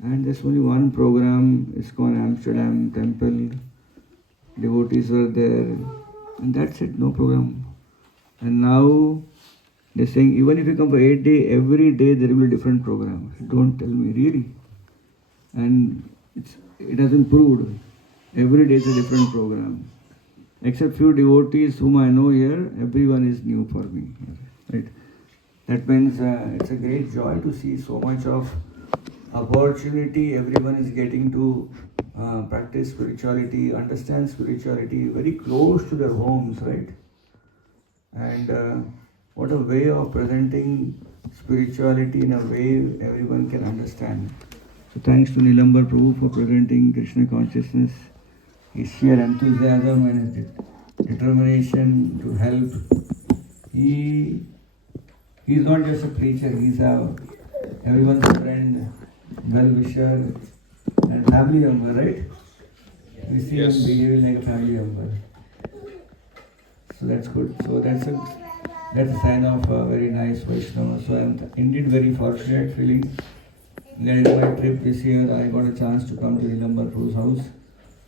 And there's only one program, ISKCON Amsterdam Temple. Devotees were there, and that's it, no program. And now they're saying even if you come for 8 days, every day there will be a different program. Don't tell me, really. And it has improved. Every day is a different program. Except few devotees whom I know here, everyone is new for me. Right? That means it's a great joy to see so much of opportunity everyone is getting to practice spirituality, understand spirituality very close to their homes, right? And what a way of presenting spirituality in a way everyone can understand. So thanks to Nilambar Prabhu for presenting Krishna consciousness, his sheer enthusiasm and his determination to help. He's not just a preacher, he's everyone's friend, well-wisher, and family member, right? We see him behaving like a family member. So that's good. So that's a sign of a very nice Vaishnava. So I'm indeed very fortunate feeling that in my trip this year I got a chance to come to Nilambar Prabhu's house.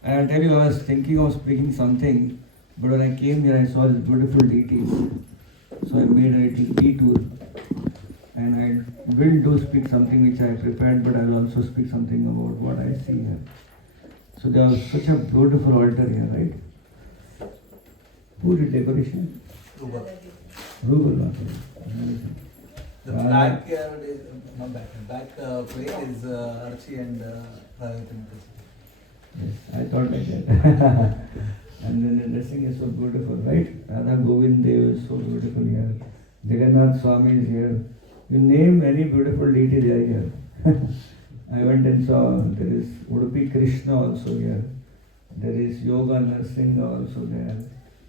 And I'll tell you, I was thinking of speaking something, but when I came here I saw these beautiful deities. So I made a little detour. And I will do speak something which I prepared, but I will also speak something about what I see here. So there was such a beautiful altar here, right? Who did decoration? Rubal. The black plate is Archie and Pradeep. Yes, I thought like that. And then the dressing is so beautiful, right? Radha Govind Dev is so beautiful here. Jagannath Swami is here. You name any beautiful deity, they are here. I went and saw, there is Udupi Krishna also here. There is Yoga Narsinga also there.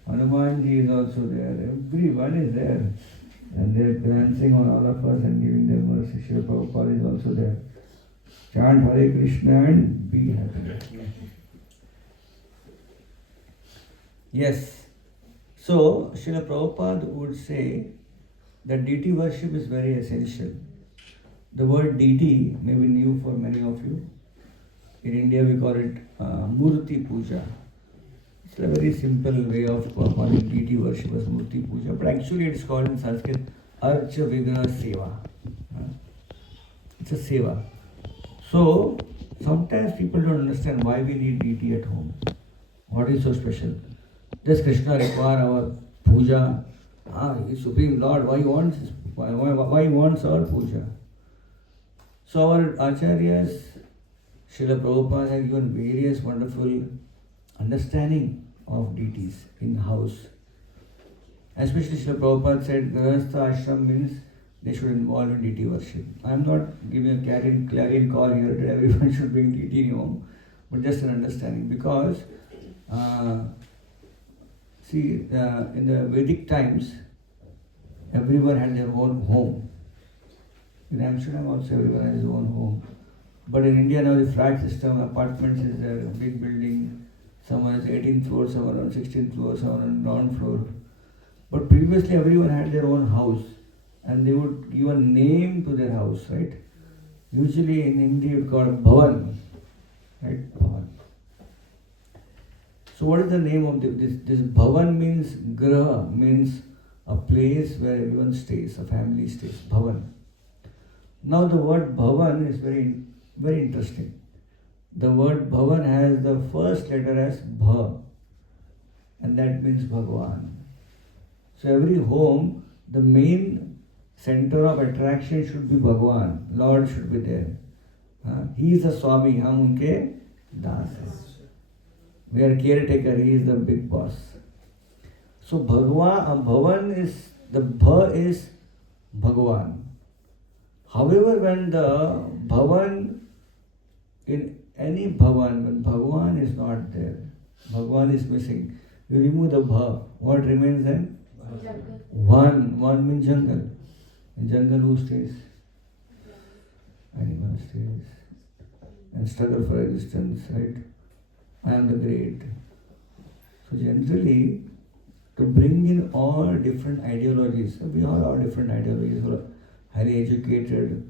Hanumanji is also there. Everyone is there. And they are dancing on all of us and giving them mercy. Srila Prabhupada is also there. Chant Hare Krishna and be happy. Yes. So, Srila Prabhupada would say that deity worship is very essential. The word deity may be new for many of you. In India we call it Murti Puja. It's a very simple way of calling deity worship as Murti Puja, but actually it's called in Sanskrit Archa Vigraha Seva. It's a seva. So sometimes people don't understand why we need deity at home. What is so special? Does Krishna require our puja? He's Supreme Lord. Why he wants our puja? So our acharyas, Srila Prabhupada have given various wonderful understanding of deities in house. Especially Srila Prabhupada said Grahastha Ashram means they should involve in deity worship. I am not giving a clarion call here that everyone should bring deity in home, but just an understanding. Because in the Vedic times, everyone had their own home. In Amsterdam also everyone has his own home. But in India now the flat system, apartments is there, a big building, someone has 18th floor, someone on 16th floor, someone on ground floor. But previously everyone had their own house and they would give a name to their house, right? Usually in Hindi you would call it Bhavan, right? Bhavan. So what is the name of this Bhavan means Graha, means a place where everyone stays, a family stays, Bhavan. Now the word Bhavan is very, very interesting. The word Bhavan has the first letter as Bha, and that means Bhagwan. So every home, the main center of attraction should be Bhagwan. Lord should be there. He is the Swami, hum unke das hai. We are caretaker, he is the big boss. So Bhavan is, the Bha is Bhagwan. However, when the Bhavan, in any Bhavan, when Bhagwan is not there, Bhagwan is missing, you remove the Bha, what remains then? Jungle. One means jungle. In jungle who stays? Animal stays. And struggle for existence, right? I am the great. So generally, to bring in all different ideologies, we all have different ideologies, who are highly educated,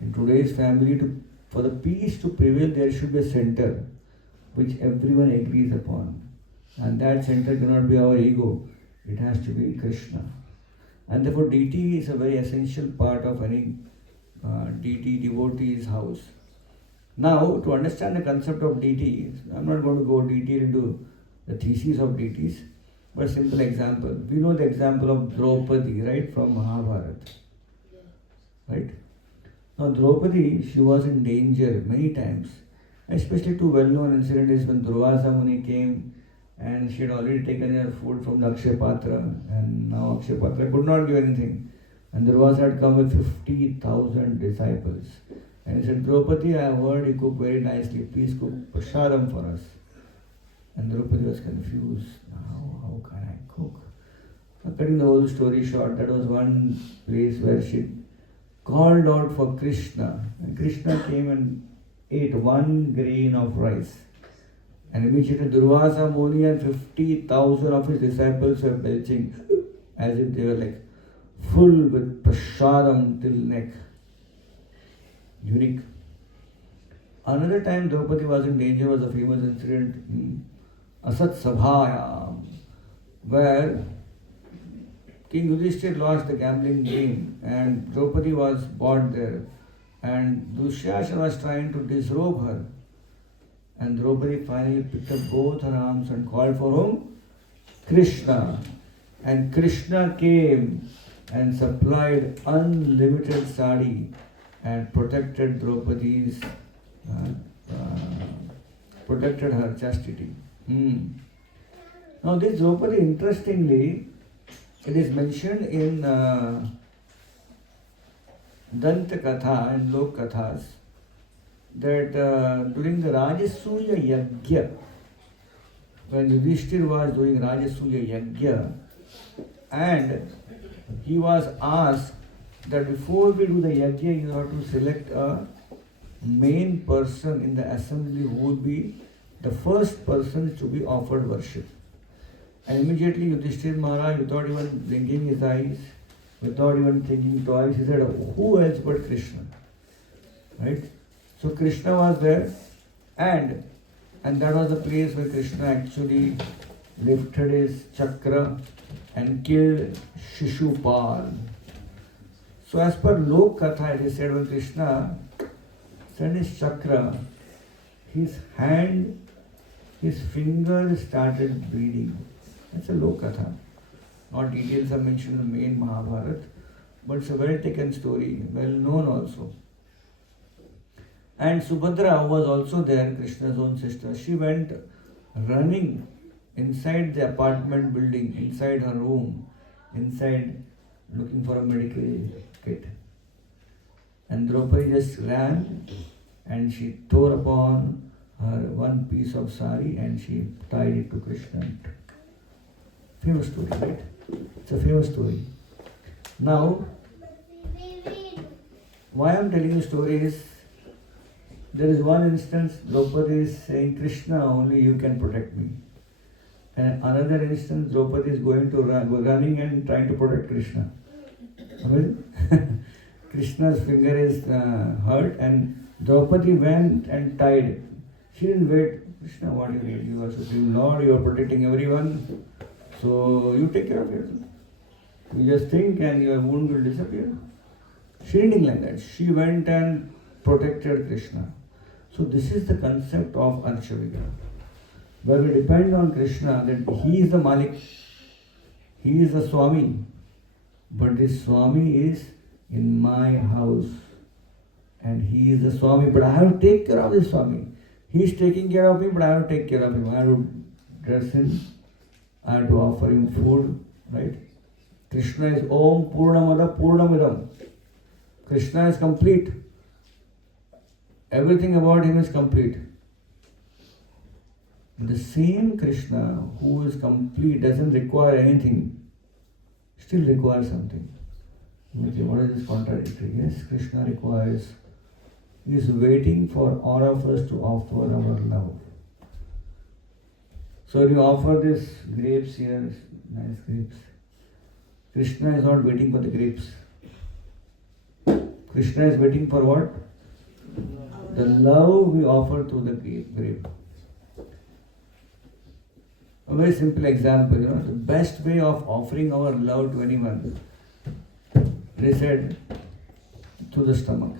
In today's family, for the peace to prevail, there should be a center which everyone agrees upon. And that center cannot be our ego, it has to be Krishna. And therefore, deity is a very essential part of any deity devotee's house. Now, to understand the concept of deity, I'm not going to go detail into the thesis of deities, but a simple example. We know the example of Draupadi, right, from Mahabharata. Right? Now, Draupadi, she was in danger many times. Especially two well-known incidents when Durvasa Muni came and she had already taken her food from the Akshay Patra, and now Akshay Patra could not give anything. And Durvasa had come with 50,000 disciples. And he said, Draupadi, I have heard you cook very nicely. Please cook prasadam for us. And Draupadi was confused. How can I cook? Cutting the whole story short, that was one place where she called out for Krishna. And Krishna came and ate one grain of rice. And immediately Durvasa Muni and 50,000 of his disciples were belching as if they were like full with prasadam till neck. Unique. Another time Draupadi was in danger was a famous incident in Asat Sabhaya, where King Yudhishthir lost the gambling game and Draupadi was brought there. And Dushyasana was trying to disrobe her. And Draupadi finally picked up both her arms and called for whom? Krishna. And Krishna came and supplied unlimited sari and protected Draupadi's, protected her chastity. Now this Draupadi, interestingly, it is mentioned in Danta Katha and Lok Kathas that during the Rajasuya Yajna, when Yudhishthir was doing Rajasuya Yajna, and he was asked that before we do the Yajna, you have to select a main person in the assembly who would be the first person to be offered worship. And immediately Yudhishthir Maharaj, without even blinking his eyes, without even thinking twice, he said, who else but Krishna? Right? So Krishna was there, and that was the place where Krishna actually lifted his chakra and killed Shishupal. So as per Lok Katha, it is said when Krishna sent his chakra, his hand, his fingers started bleeding. That's a Lok Katha. Not details are mentioned in the main Mahabharata, but it's a very taken story, well known also. And Subhadra, who was also there, Krishna's own sister, she went running inside the apartment building, inside her room, inside looking for a medical kit. And Draupadi just ran and she tore upon her one piece of sari and she tied it to Krishna. Famous story, right? It's a famous story. Now, why I'm telling you story is, there is one instance Draupadi is saying, Krishna, only you can protect me. And another instance Draupadi is going to running and trying to protect Krishna. Krishna's finger is hurt and Draupadi went and tied. She didn't wait. Krishna, what do you need? You are Supreme Lord, you are protecting everyone. So you take care of yourself. You just think and your wound will disappear. She didn't think like that. She went and protected Krishna. So this is the concept of Archavika, where we depend on Krishna that he is the Malik, he is the Swami, but this Swami is in my house and he is the Swami, but I have to take care of this Swami. He is taking care of me, but I have to take care of him. I have to dress him, I have to offer him food, right? Krishna is Om Purnamada Purnamidam. Krishna is complete. Everything about him is complete. The same Krishna who is complete, doesn't require anything, still requires something. What is this contradictory? Yes, Krishna requires, he is waiting for all of us to offer our love. So you offer this grapes here, nice grapes. Krishna is not waiting for the grapes. Krishna is waiting for what? The love we offer to the grave. A very simple example, the best way of offering our love to anyone, they said, through the stomach.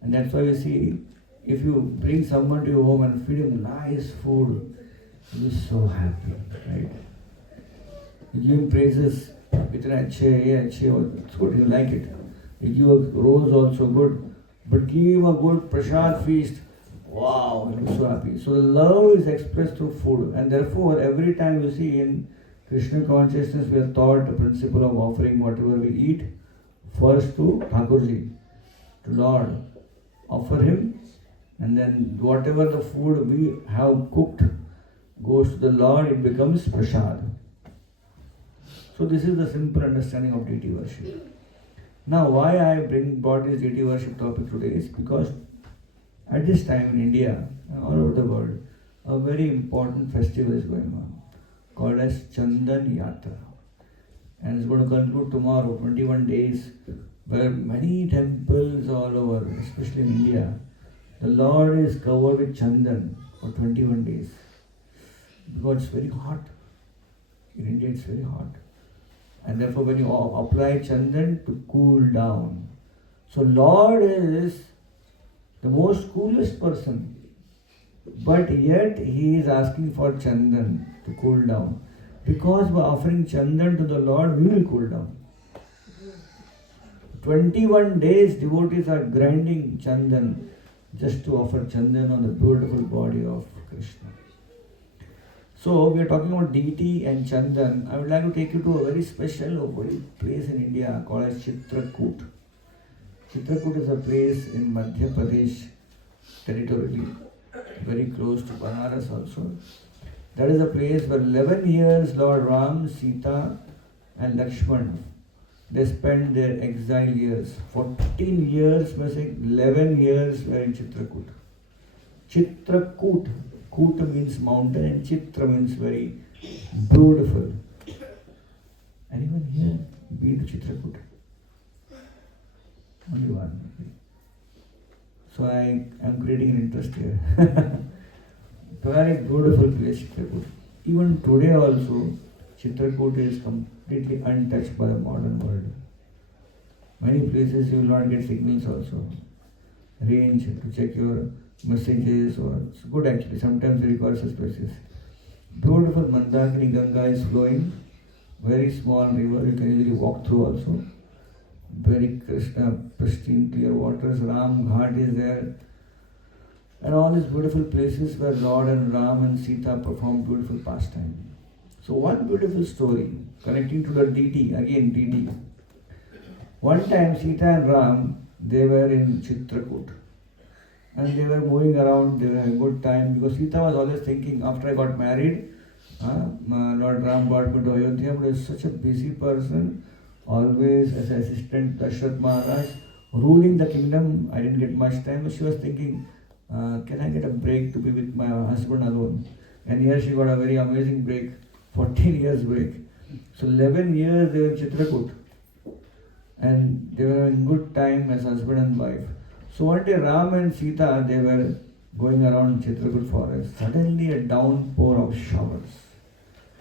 And that's why you see, if you bring someone to your home and feed him nice food, you'll be so happy, right? You give him praises, it's good, you like it. You give a rose also good, but give him a good prasad feast, wow, he'll be so happy. So the love is expressed through food, and therefore every time you see in Krishna consciousness we are taught the principle of offering whatever we eat first to Thakurji, to Lord. Offer him, and then whatever the food we have cooked goes to the Lord, it becomes prasad. So this is the simple understanding of deity worship. Now why I brought this deity worship topic today is because at this time in India and all over the world, a very important festival is going on called as Chandan Yatra. And it's going to conclude tomorrow, 21 days, where many temples all over, especially in India, the Lord is covered with Chandan for 21 days. Because it's very hot. In India it's very hot. And therefore when you apply Chandan to cool down. So Lord is the most coolest person. But yet he is asking for Chandan to cool down. Because by offering Chandan to the Lord, we will cool down. 21 days devotees are grinding Chandan just to offer Chandan on the beautiful body of Krishna. So we are talking about deity and Chandan. I would like to take you to a very special place in India called as Chitrakoot. Chitrakoot is a place in Madhya Pradesh territorially, very close to Banaras also. That is a place where 11 years Lord Ram, Sita and Lakshman, they spent their exile years. 14 years, 11 years were in Chitrakoot. Chitrakoot. Koot means mountain and Chitra means very beautiful. Anyone here been to Chitrakoot? Only one. So I am creating an interest here. Very beautiful place, Chitrakoot. Even today also, Chitrakoot is completely untouched by the modern world. Many places you will not get signals also. Range to check your messages, or it's good actually. Sometimes we require such places. Beautiful Mandakini Ganga is flowing. Very small river, you can easily walk through also. Very pristine, clear waters. Ram Ghat is there. And all these beautiful places where Lord and Ram and Sita perform beautiful pastime. So one beautiful story connecting to the deity, again deity. One time Sita and Ram, they were in Chitrakoot. And they were moving around, they were having a good time, because Sita was always thinking, after I got married, Lord Ram brought me to Ayodhya, but I was such a busy person, always as assistant Dashrath Maharaj, ruling the kingdom. I didn't get much time, but she was thinking, can I get a break to be with my husband alone? And here she got a very amazing break, 14 years break. So 11 years they were in Chitrakoot. And they were having good time as husband and wife. So one day Ram and Sita, they were going around Chitrakoot forest. Suddenly a downpour of showers,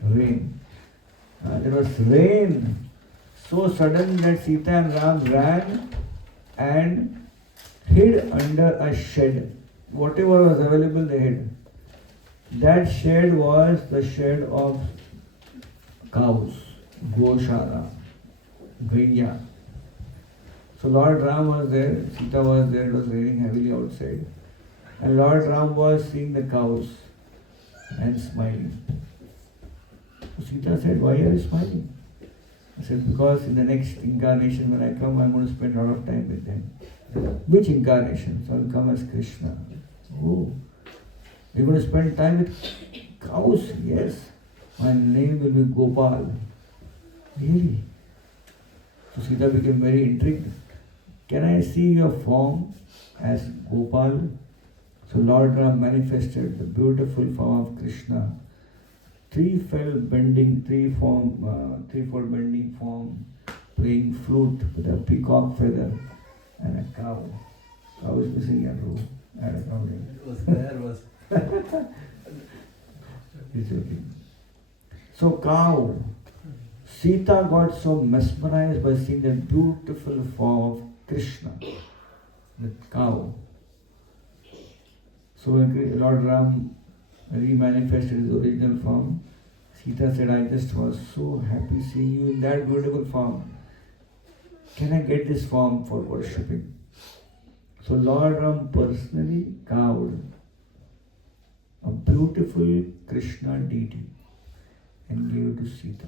rain. There was rain so sudden that Sita and Ram ran and hid under a shed. Whatever was available they hid. That shed was the shed of cows, Goshala, Gaiya. So Lord Ram was there, Sita was there, it was raining heavily outside. And Lord Ram was seeing the cows and smiling. So Sita said, why are you smiling? I said, because in the next incarnation when I come, I'm going to spend a lot of time with them. Which incarnation? So I'll come as Krishna. Oh, you're going to spend time with cows? Yes. My name will be Gopal. Really? So Sita became very intrigued. Can I see your form as Gopal? So Lord Ram manifested the beautiful form of Krishna. Threefold bending form, playing flute with a peacock feather. and a cow. Cow is missing here, Prabhu. Add a cow there. It was there, was. It's okay. So cow. Sita got so mesmerized by seeing the beautiful form of Krishna, the cow. So when Lord Ram remanifested his original form, Sita said, I just was so happy seeing you in that beautiful form. Can I get this form for worshipping? So Lord Ram personally carved a beautiful Krishna deity and gave it to Sita.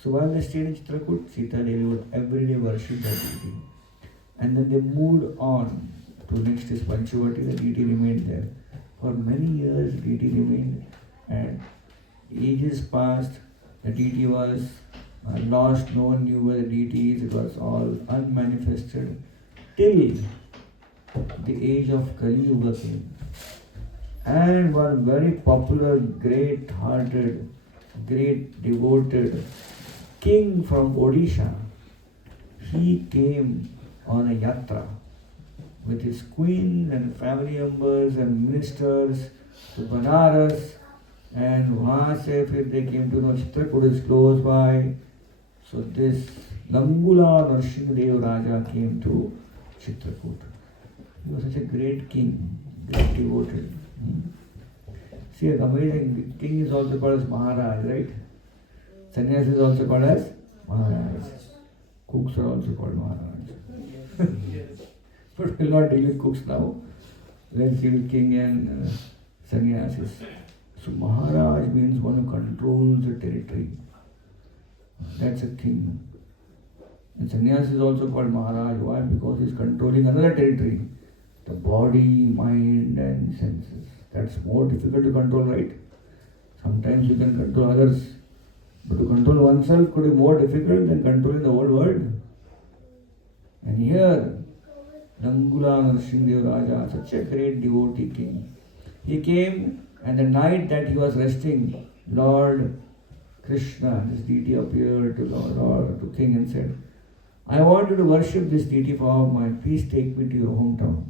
So while they stayed in Chitrakoot, Sita Devi would every day worship that deity. And then they moved on to next is Panchavati, the deity remained there. For many years, deity remained, and ages passed, the deity was lost, no one knew where the deity is, it was all unmanifested, till the age of Kali Yuga came. And one very popular, great-hearted, great devoted king from Odisha, he came on a yatra with his queen and family members and ministers to Banaras, and वहाँ से फिर they came to know Chitrakoot is close by. So this Langula Narsingadev Raja came to Chitrakoot. He was such a great king, great devoted. See, an amazing king is also called as Maharaj, right? Sannyas is also called as Maharaj. Cooks are also called Maharaj. But we'll not deal with cooks now. Let's deal with king and sannyasis. So Maharaj means one who controls the territory. That's a king. And sannyas is also called Maharaj. Why? Because he's controlling another territory. The body, mind and senses. That's more difficult to control, right? Sometimes you can control others. But to control oneself could be more difficult than controlling the whole world. And here, Langula Narsingadev Raja, such a great devotee king. He came, and the night that he was resting, Lord Krishna, this deity, appeared to Lord, to king and said, I want you to worship this deity form of mine. Please take me to your hometown.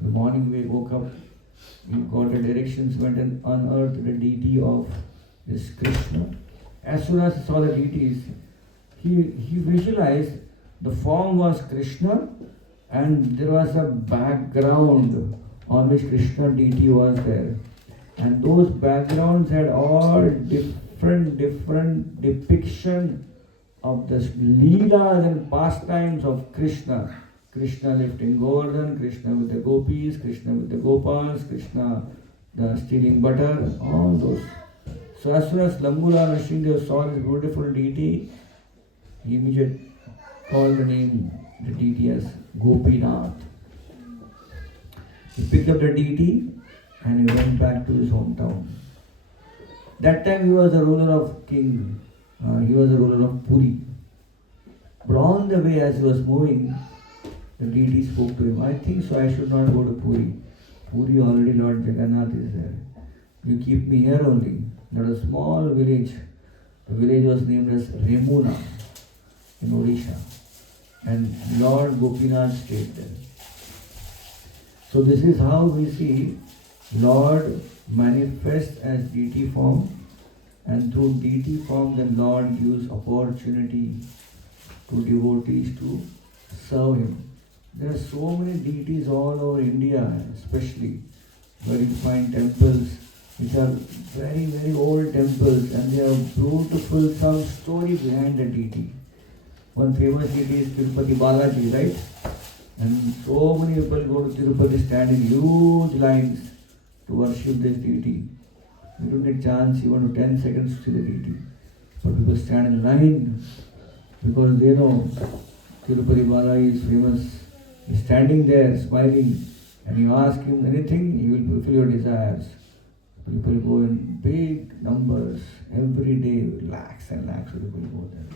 In the morning we woke up, he got the directions, went and unearthed the deity of this Krishna. As soon as he saw the deities, he visualized the form was Krishna and there was a background on which Krishna deity was there. And those backgrounds had all different depiction of the leelas and pastimes of Krishna. Krishna lifting Govardhan, Krishna with the gopis, Krishna with the gopals, Krishna the stealing butter, all those. So as soon as Langula Narsingadev saw this beautiful deity, he immediately called the name, the deity as Gopinath. He picked up the deity and he went back to his hometown. That time he was the ruler of king, he was the ruler of Puri. But on the way as he was moving, the deity spoke to him, I think so I should not go to Puri. Puri already Lord Jagannath is there. You keep me here only. There was a small village. The village was named as Remuna in Odisha. And Lord Gopinath stayed there. So this is how we see Lord manifests as deity form, and through deity form the Lord gives opportunity to devotees to serve him. There are so many deities all over India, especially where you find temples which are very, very old temples, and they have beautiful some story behind the deity. One famous deity is Tirupati Balaji, right? And so many people go to Tirupati, stand in huge lines to worship this deity. You don't get chance even to 10 seconds to see the deity. But people stand in line because they know Tirupati Balaji is famous. He's standing there smiling, and you ask him anything, he will fulfill your desires. People go in big numbers every day, lakhs and lakhs of people go there.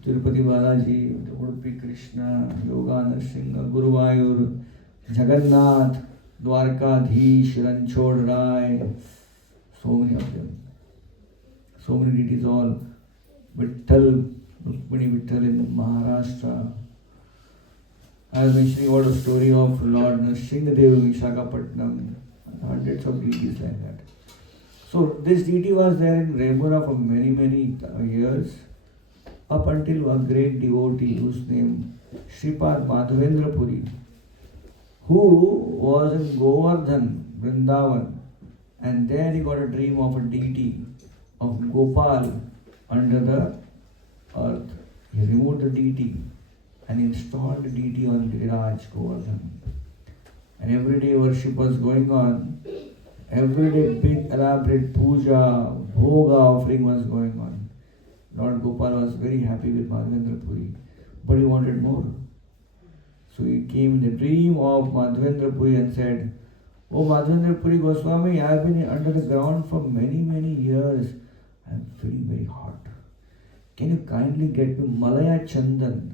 Tirupati Balaji, Udupi Krishna, Yoga Narsingha, Guruvayur, Jagannath, Dwarkadhish, Ranchod Rai, so many of them. So many deities all. Vitthal, Rukmini Vitthal in Maharashtra. I was mentioning about the story of Lord Nrsimhadev in Visakhapatnam, hundreds of deities like that. So this deity was there in Remura for many, many years, up until a great devotee whose name Sripad Madhavendra Puri, who was in Govardhan, Vrindavan, and there he got a dream of a deity of Gopal under the earth. He removed the deity and installed the deity on Giriraj Govardhan. And every day worship was going on. Every day big elaborate puja, bhoga offering was going on. Lord Gopal was very happy with Madhavendra Puri, but he wanted more. So he came in the dream of Madhavendra Puri and said, "Oh Madhavendra Puri Goswami, I have been under the ground for many, many years. I am feeling very hot. Can you kindly get me Malaya Chandan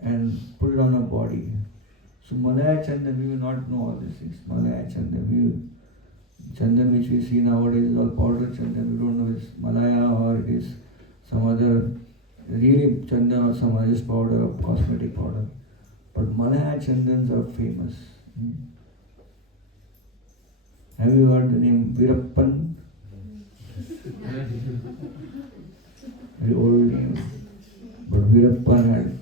and put it on our body?" So Malaya Chandan, we will not know all these things. Malaya Chandan, Chandan which we see nowadays is all powder Chandan. We don't know it's Malaya or it is some other really Chandan or some other powder or cosmetic powder. But Malaya Chandans are famous. Have you heard the name Virappan? Very old name. But Virappan had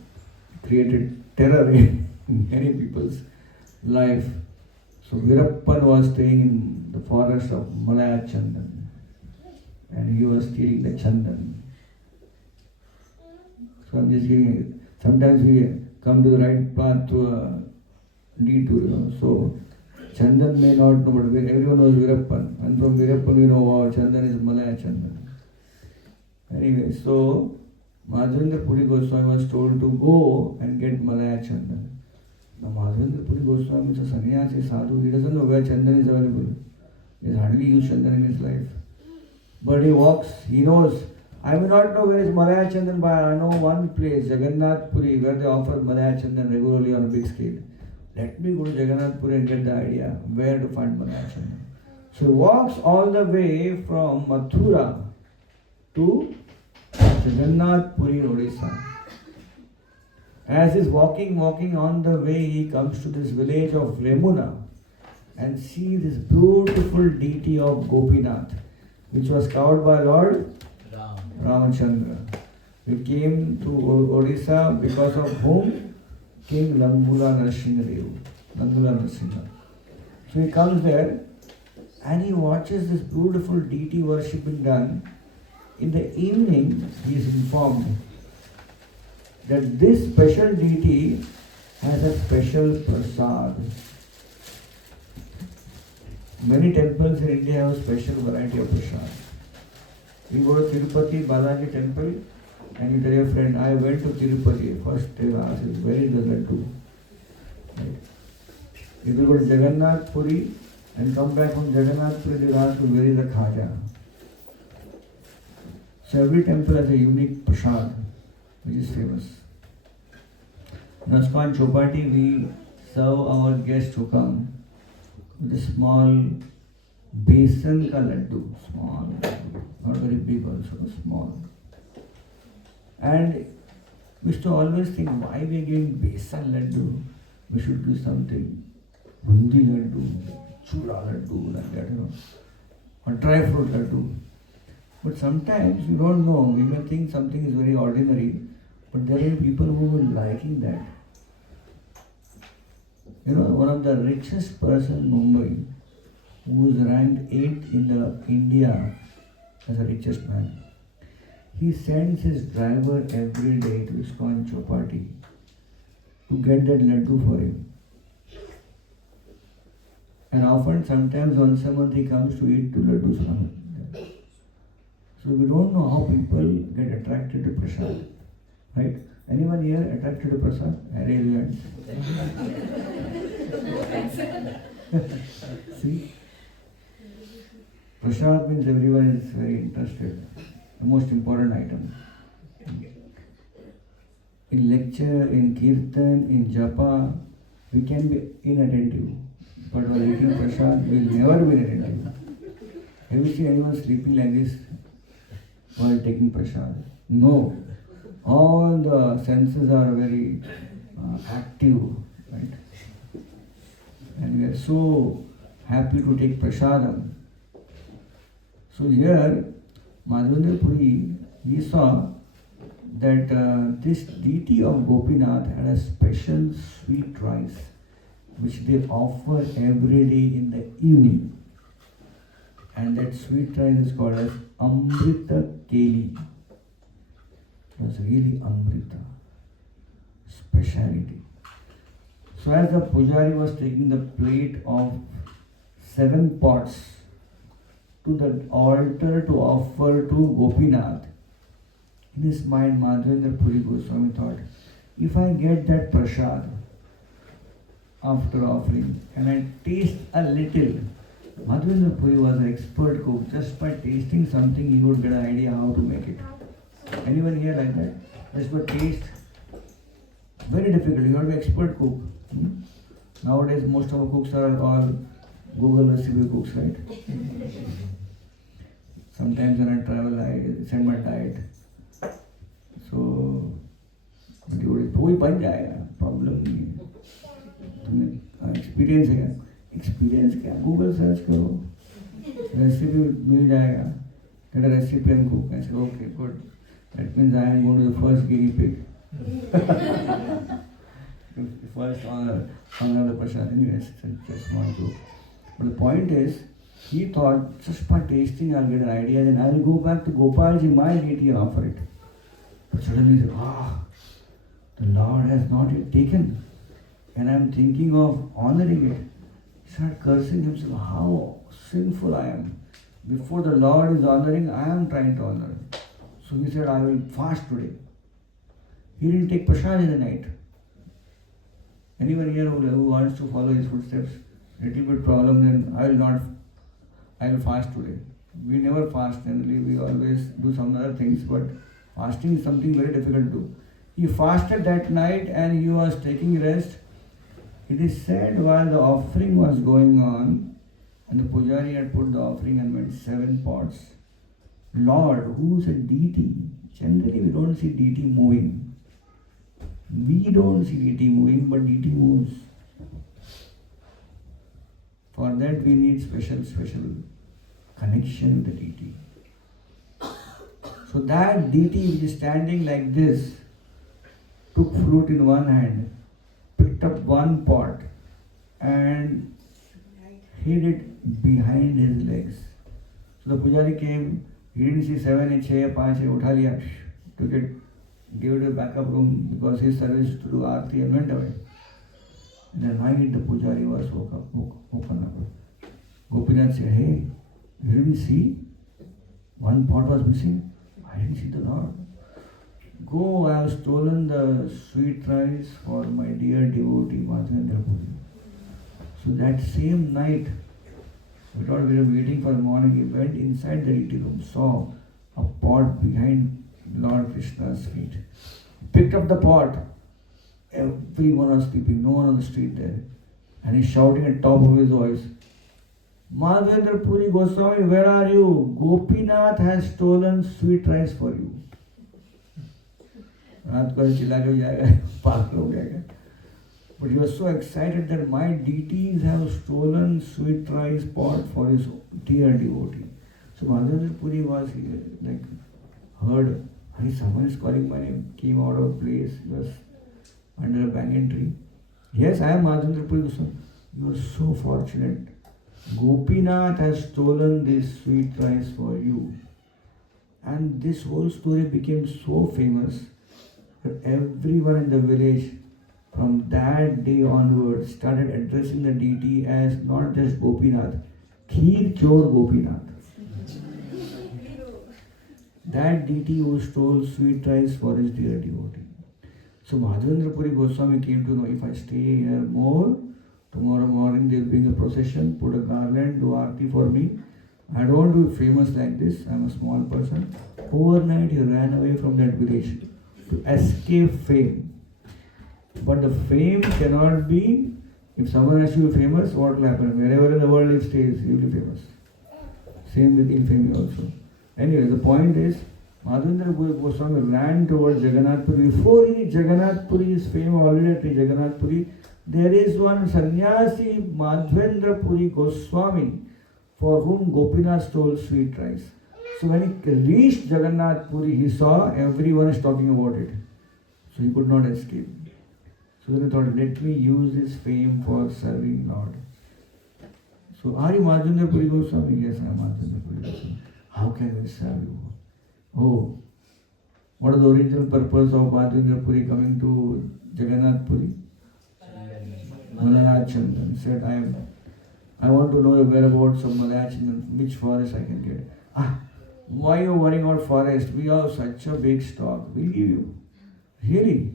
created terror in many people's life. So Virappan was staying in the forest of Malaya Chandan and he was stealing the Chandan. So I'm just giving it. Sometimes we come to the right path to a detour, So Chandan may not know, but everyone knows Virappan. And from Virappan we know, wow, Chandan is Malaya Chandan. Anyway, so Madhavendra Puri Goswami was told to go and get Malaya Chandan. Now Madhavendra Puri Goswami is a sannyasi, sadhu. He doesn't know where Chandan is available. He has hardly used Chandan in his life. But he walks, he knows. I may not know where is Malaya Chandan, but I know one place, Jagannath Puri, where they offer Malaya Chandan regularly on a big scale. Let me go to Jagannath Puri and get the idea where to find Malaya Chandan. So he walks all the way from Mathura to Jagannath Puri in Odisha. As he's walking on the way, he comes to this village of Remuna and sees this beautiful deity of Gopinath, which was carved by Lord Ramachandra. We came to Odisha because of whom? King Langula Nrsimhadev. Langula Nrsimha. So he comes there and he watches this beautiful deity worship being done. In the evening, he is informed that this special deity has a special prasad. Many temples in India have a special variety of prasad. You go to Tirupati Balaji temple and you tell your friend, I went to Tirupati. First they will ask you, where is the laddu? Right? If you go to Jagannath Puri and come back from Jagannath Puri, they will ask you, where is the khaja? So every temple has a unique prasad which is famous. In ISKCON Chopati, we serve our guests who come with a small besan ka laddu, small, not very big also, small. And we used to always think, why we are giving besan laddu? We should do something, bundi laddu, chura laddu, like that, or dry fruit laddu. But sometimes you don't know, we may think something is very ordinary, but there are people who will liking that. One of the richest person in Mumbai, who is ranked 8th in the India as the richest man, he sends his driver every day to ISKCON Chopati to get that laddu for him. And often, sometimes once a month he comes to eat 2 laddus from him. So we don't know how people get attracted to prasad, right? Anyone here attracted to prasad? Raise your hands. See? Prasad means everyone is very interested. The most important item. In lecture, in kirtan, in japa, we can be inattentive. But while eating prasad, we will never be inattentive. Have you seen anyone sleeping like this while taking prasad? No. All the senses are very active, right? And we are so happy to take prasadam. So here, Madhavendra Puri, he saw that this deity of Gopinath had a special sweet rice which they offer every day in the evening. And that sweet rice is called as Amrita Keli. It was really Amrita, speciality. So as the pujari was taking the plate of 7 pots to the altar to offer to Gopinath, in his mind Madhavendra Puri Goswami thought, if I get that prasad after offering and I taste a little, Madhavendra Puri was an expert cook. Just by tasting something he would get an idea how to make it. Anyone here like that? Just by taste? Very difficult. You have to be expert cook. Nowadays most of our cooks are all Google recipe cooks, right? Sometimes when I travel I send my diet. So वही बन जाएगा, problem नहीं है. तुम्हें experience है क्या? Experience क्या? Google search करो, रेसिपी मिल जाएगा. Get a recipe and cook. I said, okay, good. That means I am going to the first guinea pig. First honor the prasad. Anyways, it's a small joke. But the point is, he thought, just by tasting I'll get an idea, then I'll go back to Gopalji, my deity, and offer it. But suddenly he said, the Lord has not yet taken, and I'm thinking of honoring it. He started cursing himself, how sinful I am. Before the Lord is honoring, I am trying to honor. So he said, I will fast today. He didn't take prasad in the night. Anyone here who wants to follow his footsteps, little bit problem, then I will fast today. We never fast generally, we always do some other things, but fasting is something very difficult to do. He fasted that night and he was taking rest. It is said while the offering was going on, and the pujari had put the offering and went 7 pots. Lord, who is a deity, generally we don't see deity moving. We don't see deity moving, but deity moves. For that we need special connection with the deity. So that deity which is standing like this took fruit in one hand, picked up 1 pot and hid it behind his legs. So the pujari came, he didn't see 7 and 6, 5, utha liya, took it, gave it to the backup room because his service to do aarti and went away. In the night the pujari was woken up. Gopinath said, hey, you didn't see? 1 pot was missing. I didn't see the Lord. Go, I have stolen the sweet rice for my dear devotee Madhavendra Puri. So that same night, without we were waiting for the morning, he went inside the deity room, saw a pot behind Lord Krishna's feet. Picked up the pot. Everyone was sleeping, no one on the street there. And he's shouting at the top of his voice, Madhavendra Puri Goswami, where are you? Gopinath has stolen sweet rice for you. रात को चिल्ला के हो जाएगा, पागल हो जाएगा. But he was so excited that my deities have stolen sweet rice pot for his dear devotee. So Madhavendra Puri was like heard, someone is calling my name, came out of place, he was under a banyan tree. Yes, I am Madhavendra Puri Goswami. You are so fortunate. Gopinath has stolen this sweet rice for you. And this whole story became so famous that everyone in the village from that day onwards started addressing the deity as not just Gopinath, Kheer Chor Gopinath. That deity who stole sweet rice for his dear devotee. So Madhavendra Puri Goswami came to know, if I stay here more, tomorrow morning they will bring a procession, put a garland, do aarti for me. I don't want to be famous like this, I am a small person. Overnight he ran away from that village to escape fame. But the fame cannot be, if someone has to be famous, what will happen? Wherever in the world he stays, he will be famous. Same with infamy also. Anyway, the point is, Madhavendra Goswami ran towards Jagannath Puri. Before he reached Jagannath Puri, his fame already at Jagannath Puri. There is one sannyasi, Madhavendra Puri Goswami, for whom Gopinath stole sweet rice. So when he reached Jagannath Puri, he saw everyone is talking about it. So he could not escape. So then he thought, let me use this fame for serving Lord. So, are you Madhavendra Puri Goswami? Yes, I am Madhavendra Puri Goswami. How can we serve you? Oh, what is the original purpose of Madhavendra Puri coming to Jagannath Puri? Malaya Chandan. Said, I want to know the whereabouts of Malaya Chandan, which forest I can get. Why are you worrying about forest? We have such a big stock. We'll give you. Really?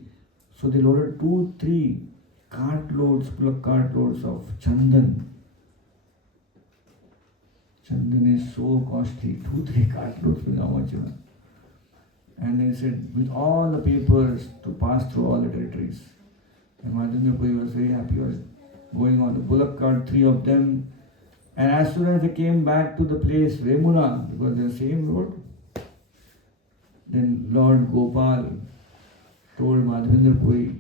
So they loaded 2-3 cartloads, full of cartloads of Chandan. Chandan is so costly. 2-3 cartloads with how much? And they said, with all the papers to pass through all the territories. And Madhavendra Puri was very happy. He was going on the bullock cart, 3 of them. And as soon as they came back to the place, Remuna, because they're the same road, then Lord Gopal told Madhavendra Puri,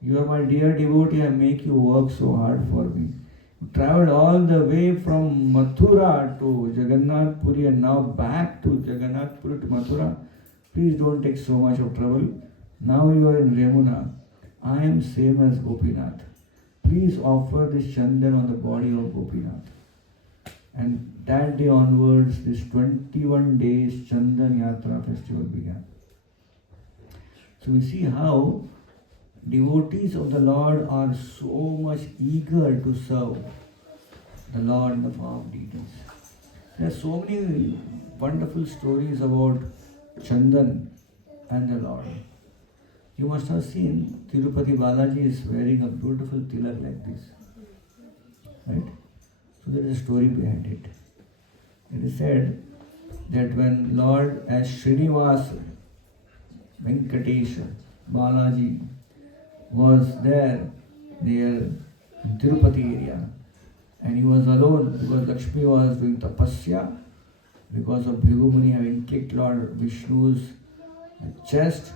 you are my dear devotee, I make you work so hard for me. You travelled all the way from Mathura to Jagannath Puri and now back to Jagannath Puri to Mathura. Please don't take so much of trouble. Now you are in Remuna. I am same as Gopinath. Please offer this Chandan on the body of Gopinath. And that day onwards, this 21 days Chandan Yatra festival began. So we see how devotees of the Lord are so much eager to serve the Lord in the form of deities. There are so many wonderful stories about Chandan and the Lord. You must have seen Tirupati Balaji is wearing a beautiful tilak like this. Right? So there is a story behind it. It is said that when Lord as Srinivasa Venkatesha Balaji was there near Tirupati area and he was alone because Lakshmi was doing tapasya because of Bhrigu Muni having kicked Lord Vishnu's chest.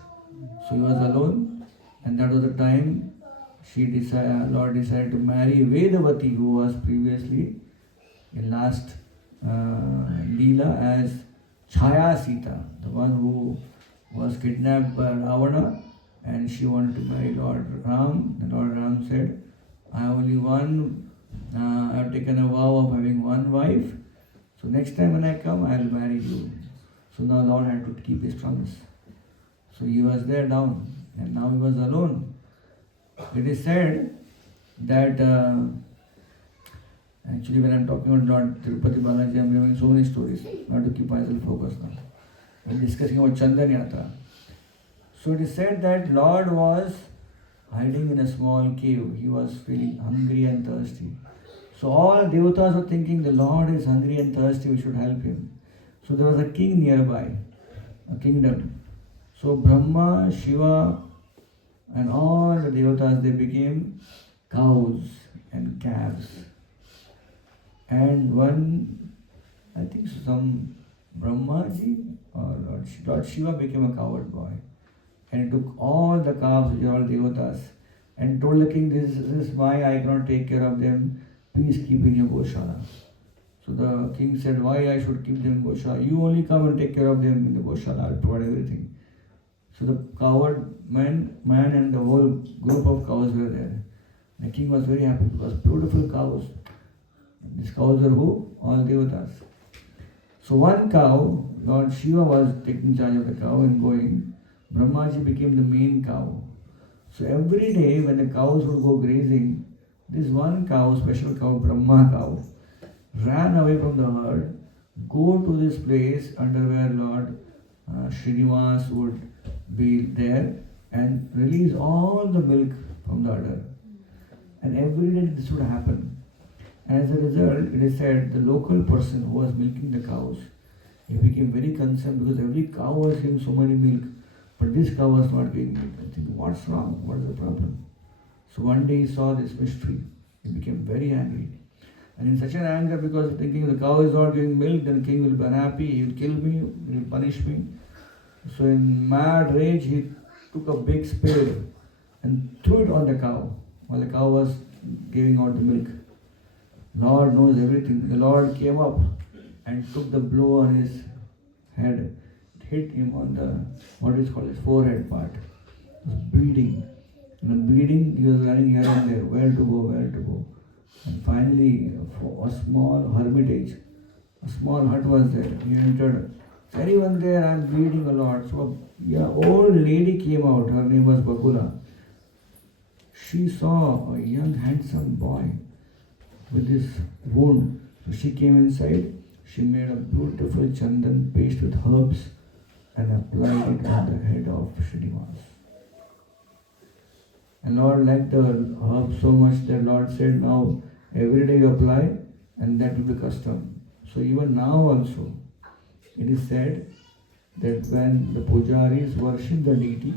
So he was alone and that was the time Lord decided to marry Vedavati, who was previously in last Leela as Chaya Sita, the one who was kidnapped by Ravana, and she wanted to marry Lord Ram. The Lord Ram said, I have only one, I have taken a vow of having one wife, so next time when I come, I will marry you. So now Lord had to keep his promise. So he was there down, and now he was alone. It is said that actually when I am talking about Lord Tirupati Balaji, I am remembering so many stories, not to keep myself focused now. I am discussing about Chandan Yatra. So it is said that Lord was hiding in a small cave. He was feeling hungry and thirsty. So all devatas were thinking the Lord is hungry and thirsty, we should help him. So there was a king nearby, a kingdom. So Brahma, Shiva, and all the devatas, they became cows and calves. And one, I think some Brahmaji or Lord Shiva became a coward boy. And he took all the calves, which are all devatas, and told the king, this is why I cannot take care of them. Please keep in your Goshala. So the king said, why I should keep them in Goshala? You only come and take care of them in the Goshala. I'll provide everything. So the coward man and the whole group of cows were there. The king was very happy because beautiful cows. These cows are who? All devatas. So one cow, Lord Shiva was taking charge of the cow and going. Brahmaji became the main cow. So every day when the cows would go grazing, this one cow, special cow, Brahma cow, ran away from the herd, go to this place under where Lord Srinivas would be there and release all the milk from the udder. And every day this would happen. And as a result, it is said the local person who was milking the cows, he became very concerned because every cow was giving so many milk, but this cow was not giving milk. I think, what's wrong? What is the problem? So one day he saw this mystery. He became very angry. And in such an anger, because thinking the cow is not giving milk, then the king will be unhappy, he will kill me, he will punish me. So in mad rage, he took a big spade and threw it on the cow while the cow was giving out the milk. Lord knows everything. The Lord came up and took the blow on his head. It hit him on the, what is called his forehead part. He was bleeding. And the bleeding, he was running here and there, where to go, where to go. And finally, for a small hermitage, a small hut was there. He entered. Is anyone there? I am bleeding a lot. So a old lady came out. Her name was Bakula. She saw a young handsome boy with this wound. So she came inside. She made a beautiful chandan paste with herbs and applied it on the head of Srinivas. And Lord liked the herbs so much that Lord said, now every day you apply and that will be custom. So even now also, it is said that when the pujaris worship the deity,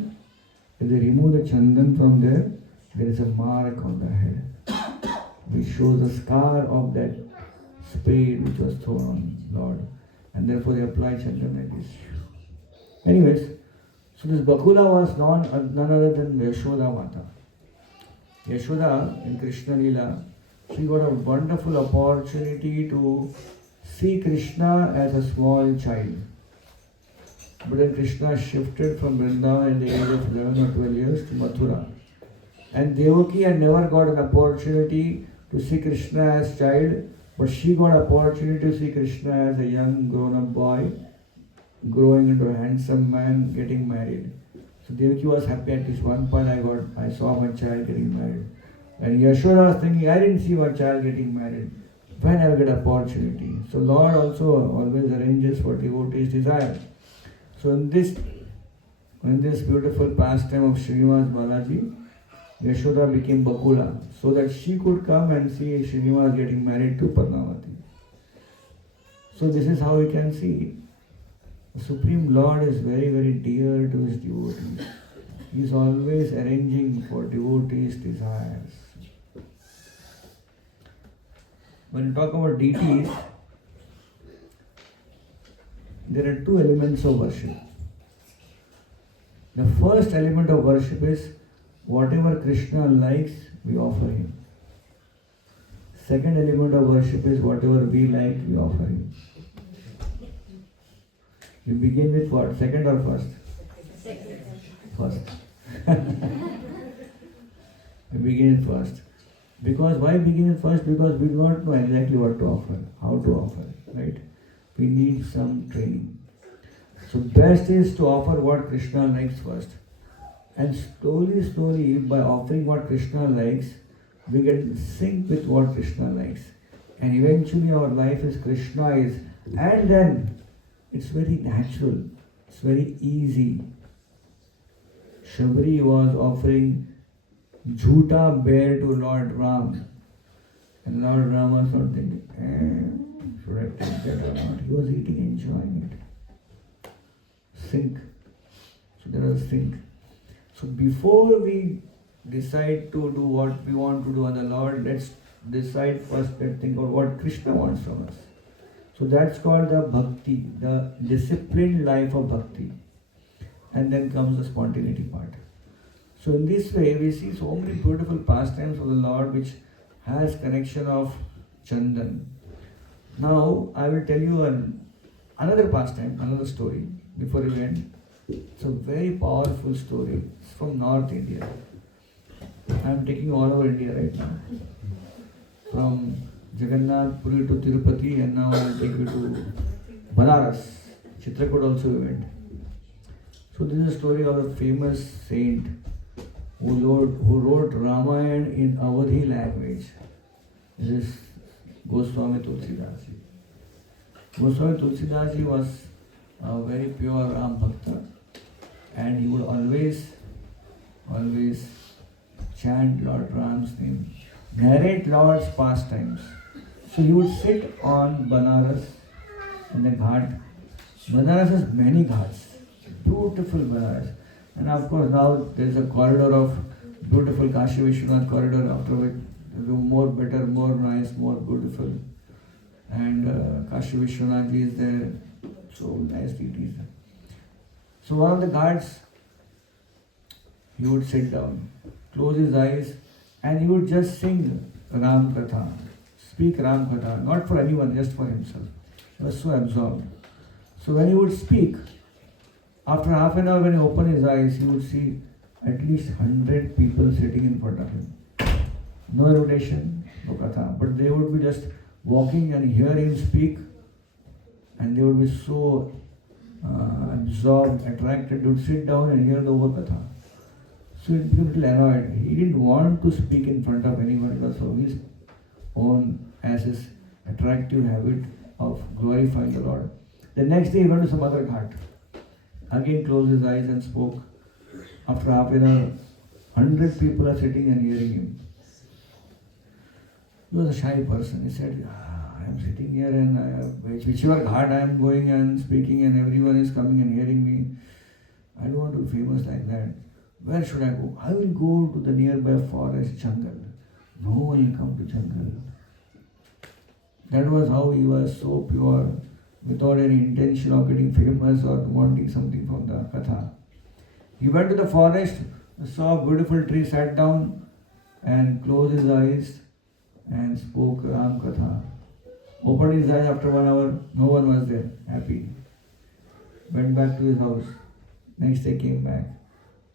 if they remove the chandan from there is a mark on the head, which shows the scar of that spade which was thrown on Lord. And therefore they apply chandan like this. Anyways, so this Bakula was none other than Yashoda Mata. Yashoda in Krishna Lila, she got a wonderful opportunity to see Krishna as a small child. But then Krishna shifted from Vrindavan in the age of 11 or 12 years to Mathura. And Devaki had never got an opportunity to see Krishna as child, but she got an opportunity to see Krishna as a young grown-up boy, growing into a handsome man, getting married. So Devaki was happy at this one point. I saw my child getting married. And Yashoda was thinking, I didn't see my child getting married. When I will get opportunity. So Lord also always arranges for devotees' desire. So in this beautiful pastime of Srinivas Balaji, Yashoda became Bakula, so that she could come and see Srinivas getting married to Padmavati. So this is how we can see the Supreme Lord is very, very dear to his devotees. He is always arranging for devotees' desires. When you talk about deities, there are two elements of worship. The first element of worship is whatever Krishna likes, we offer him. Second element of worship is whatever we like, we offer him. You begin with what? Second or first? First. We begin with first. Because why begin with first? Because we do not know exactly what to offer, how to offer, right? We need some training. So best is to offer what Krishna likes first. And slowly, by offering what Krishna likes, we get in sync with what Krishna likes. And eventually our life is Krishna's. And then it's very natural. It's very easy. Shabri was offering Jhuta bear to Lord Ram. And Lord Ram was not thinking, should I take that or not? He was eating, enjoying it. Sync. So there was sync. So before we decide to do what we want to do on the Lord, let's decide first, let's think about what Krishna wants from us. So that's called the Bhakti, the disciplined life of Bhakti. And then comes the spontaneity part. So in this way, we see so many beautiful pastimes of the Lord which has connection of Chandan. Now, I will tell you another pastime, another story before we end. It's a very powerful story. It's from North India. I am taking you all over India right now. From Jagannath Puri to Tirupati, and now I will take you to Banaras. Chitrakoot also we went. So this is a story of a famous saint who wrote Ramayana in Awadhi language. This is Goswami Tulsidas Ji. Goswami Tulsidas Ji was a very pure Ram Bhakta, and he would always chant Lord Ram's name, narrate Lord's pastimes. So he would sit on Banaras in the ghat. Banaras has many ghats, beautiful Banaras. And of course now there is a corridor of beautiful Kashi Vishwanath corridor, after which more better, more nice, more beautiful. And Kashi Vishwanath is there, so nice deities. So one of the guards, he would sit down, close his eyes, and he would just sing Ram Katha, speak Ram Katha, not for anyone, just for himself. He was so absorbed. So when he would speak, after half an hour when he opened his eyes, he would see at least 100 people sitting in front of him. No invitation, no katha, but they would be just walking and hear him speak, and they would be so absorbed, attracted, they would sit down and hear the whole katha. So it became a little annoyed. He didn't want to speak in front of anyone, it was for his own, as his attractive habit of glorifying the Lord. The next day he went to some other ghat. Again closed his eyes and spoke. After half an hour, 100 people are sitting and hearing him. He was a shy person. He said, I am sitting here and whichever ghat I am going and speaking and everyone is coming and hearing me. I don't want to be famous like that. Where should I go? I will go to the nearby forest jungle. No one will come to jungle. That was how he was so pure, without any intention of getting famous or wanting something from the katha. He went to the forest, saw a beautiful tree, sat down and closed his eyes and spoke Ram Katha. Opened his eyes after 1 hour, no one was there, happy. Went back to his house. Next day came back.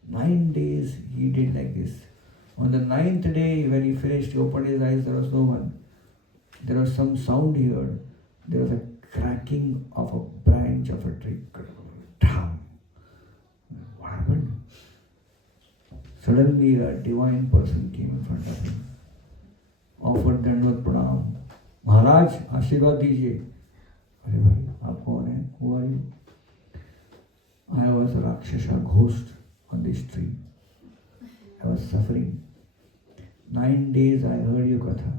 9 days he did like this. On the 9th day when he finished, he opened his eyes, there was no one. There was some sound he heard. There was a cracking of a branch of a tree. What happened? Suddenly a divine person came in front of him, offered Dandvat Pranam. Maharaj, आशीर्वाद दीजिए. अरे भाई, आप कौन हैं? Who are you? I was a Rakshasa ghost on this tree. I was suffering. 9 days I heard your katha.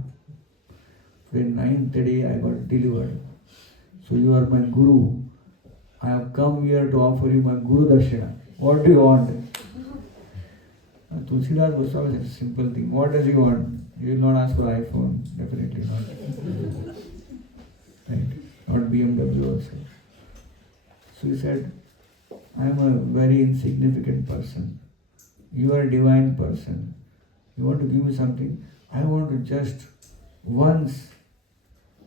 The 9th day I got delivered. So you are my guru. I have come here to offer you my Guru Darshana. What do you want? Tulsidas Goswami said a simple thing. What does he want? He will not ask for iPhone. Definitely not. Right? Not BMW also. So he said, I am a very insignificant person. You are a divine person. You want to give me something? I want to just once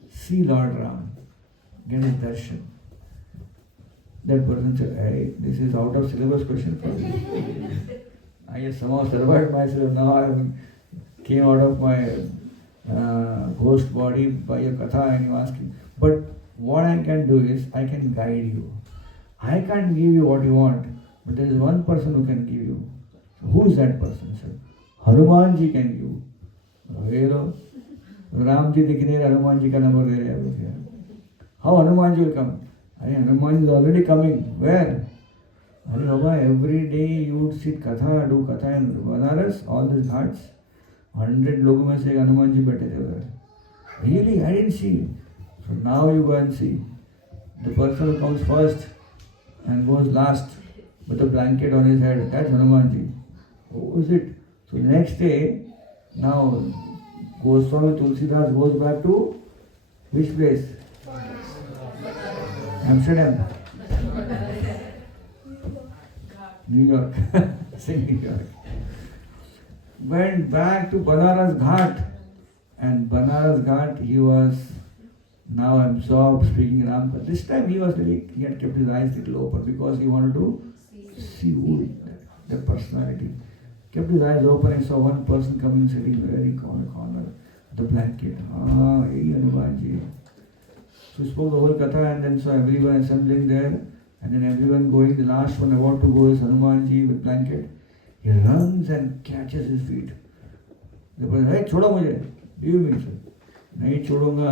see Lord Ram, get his darshan. That person said, hey, this is out of syllabus question for me. I just somehow survived myself. Now I came out of my ghost body by a katha and you asking. But what I can do is, I can guide you. I can't give you what you want, but there is one person who can give you. So who is that person? Sir? Hanumanji can give. Hello? Ramji dikhne Hanumanji ka number de rahe. How Hanumanji will come? Hanumanji is already coming. Where? Every day you would sit katha, do katha in Banaras, all these ghats. 100 लोगों में से एक हनुमान जी बैठे थे उधर. Really? I didn't see. So now you go and see. The person who comes first and goes last with a blanket on his head, that's Hanumanji. Who is it? So next day, now Goswami Tulsidas goes back to which place? Amsterdam. New York. Say New York. Went back to Banaras Ghat, and Banaras Ghat he was now absorbed speaking Ram. But this time he had kept his eyes a little open because he wanted to see who the personality. Kept his eyes open and saw one person coming sitting very corner, the blanket. Hey Hanumanji. So he spoke the whole katha and then saw everyone assembling there, and then everyone going. The last one about to go is Hanumanji with blanket. He runs and catches his feet. The person, hey, chodo mujhe. Leave me, sir. Nahi chodunga.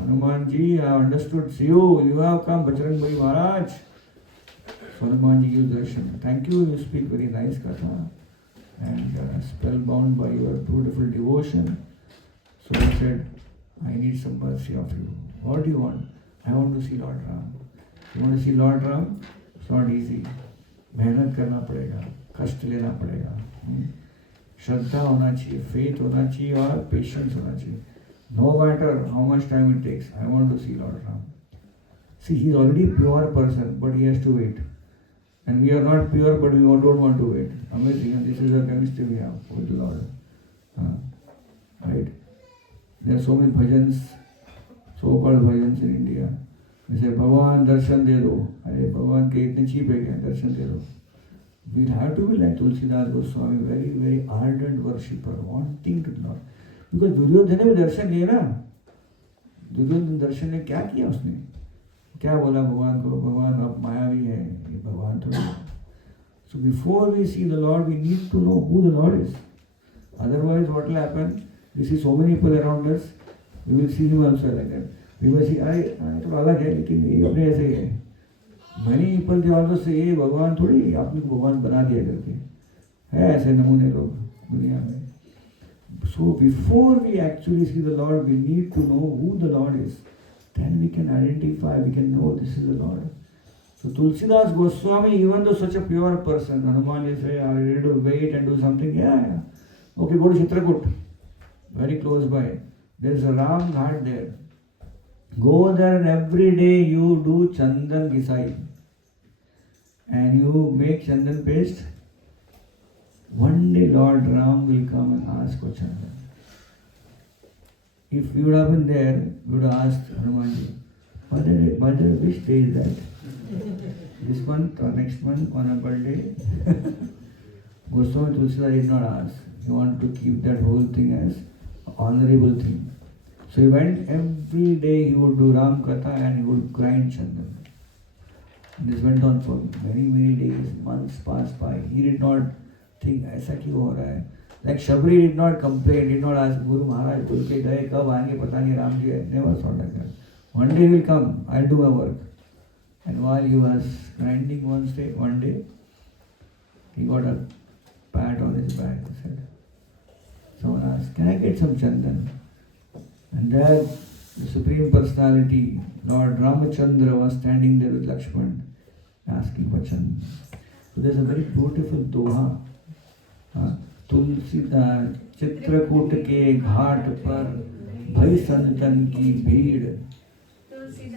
Hanumanji, I have understood. See you have come, Bajrang Bali Maharaj. So Hanumanji gives darshan. Thank you, you speak very nice katha. And spellbound by your beautiful devotion. So he said, I need some mercy of you. What do you want? I want to see Lord Ram. You want to see Lord Ram? It's not easy. मेहनत करना पड़ेगा, कष्ट लेना पड़ेगा, श्रद्धा होना चाहिए, faith होना चाहिए और patience होना चाहिए. No matter how much time it takes, I want to see Lord Ram. See, he is already pure person, but he has to wait. And we are not pure, but we don't want to wait. Amazing. And this is the chemistry we have with the Lord. Right? There are so many bhajans, so-called bhajans in India. We say, Bhagavan darshan de do. Arey, Bhagavan ke itne cheap hai kya? Darshan de do. We have to be like Tulsidas Goswami, very, very ardent worshipper, wanting to Lord. Because Duryodhana ने भी दर्शन लिए ना. दुर्योधन दर्शन ने क्या किया उसने? क्या बोला भगवान को? भगवान आप मायावी है, ये भगवान थोड़ी है. So before we see the Lord, we need to know who the Lord is. Otherwise, what will happen? We see so many people around us, we will see him also like that. We will see, I तो अलग है, लेकिन ये अपने ऐसे ही है. Many people they also say, ये भगवान थोड़ी आपने भगवान बना दिया करके. है ऐसे नमूने लोग दुनिया में. So before we actually see the Lord, we need to know who the Lord is. Then we can identify, we can know this is the Lord. So Tulsidas Goswami, even though such a pure person, Hanuman is say, are you ready to wait and do something? Yeah. Okay, go to Chitrakoot, very close by. There is a Ram Ghat there. Go there and every day you do Chandan Gisai. And you make Chandan paste. One day Lord Ram will come and ask for Chandan. If you would have been there, you would have asked Hanumanji, Mother, which day is that? This month or next month on a birthday? Goswami Tulsidas did not ask. He wanted to keep that whole thing as an honorable thing. So he went every day, he would do Ram Katha and he would grind Chandan. And this went on for many, many days, months passed by. He did not think, ऐसा क्यों हो रहा है? Like Shabri did not complain, did not ask, Guru Maharaj, बोल के गए, कब आएंगे पता नहीं राम जी है. Never thought like that. One day he will come, I'll do my work. And while he was grinding one day, he got a pat on his back. He said, someone asked, can I get some Chandan? And there, the Supreme Personality, Lord Ramachandra, was standing there with Lakshman, asking for Chandan. So there's a very beautiful doha. Tulsidas Chitrakoot के घाट पर भई संतन की भीड़,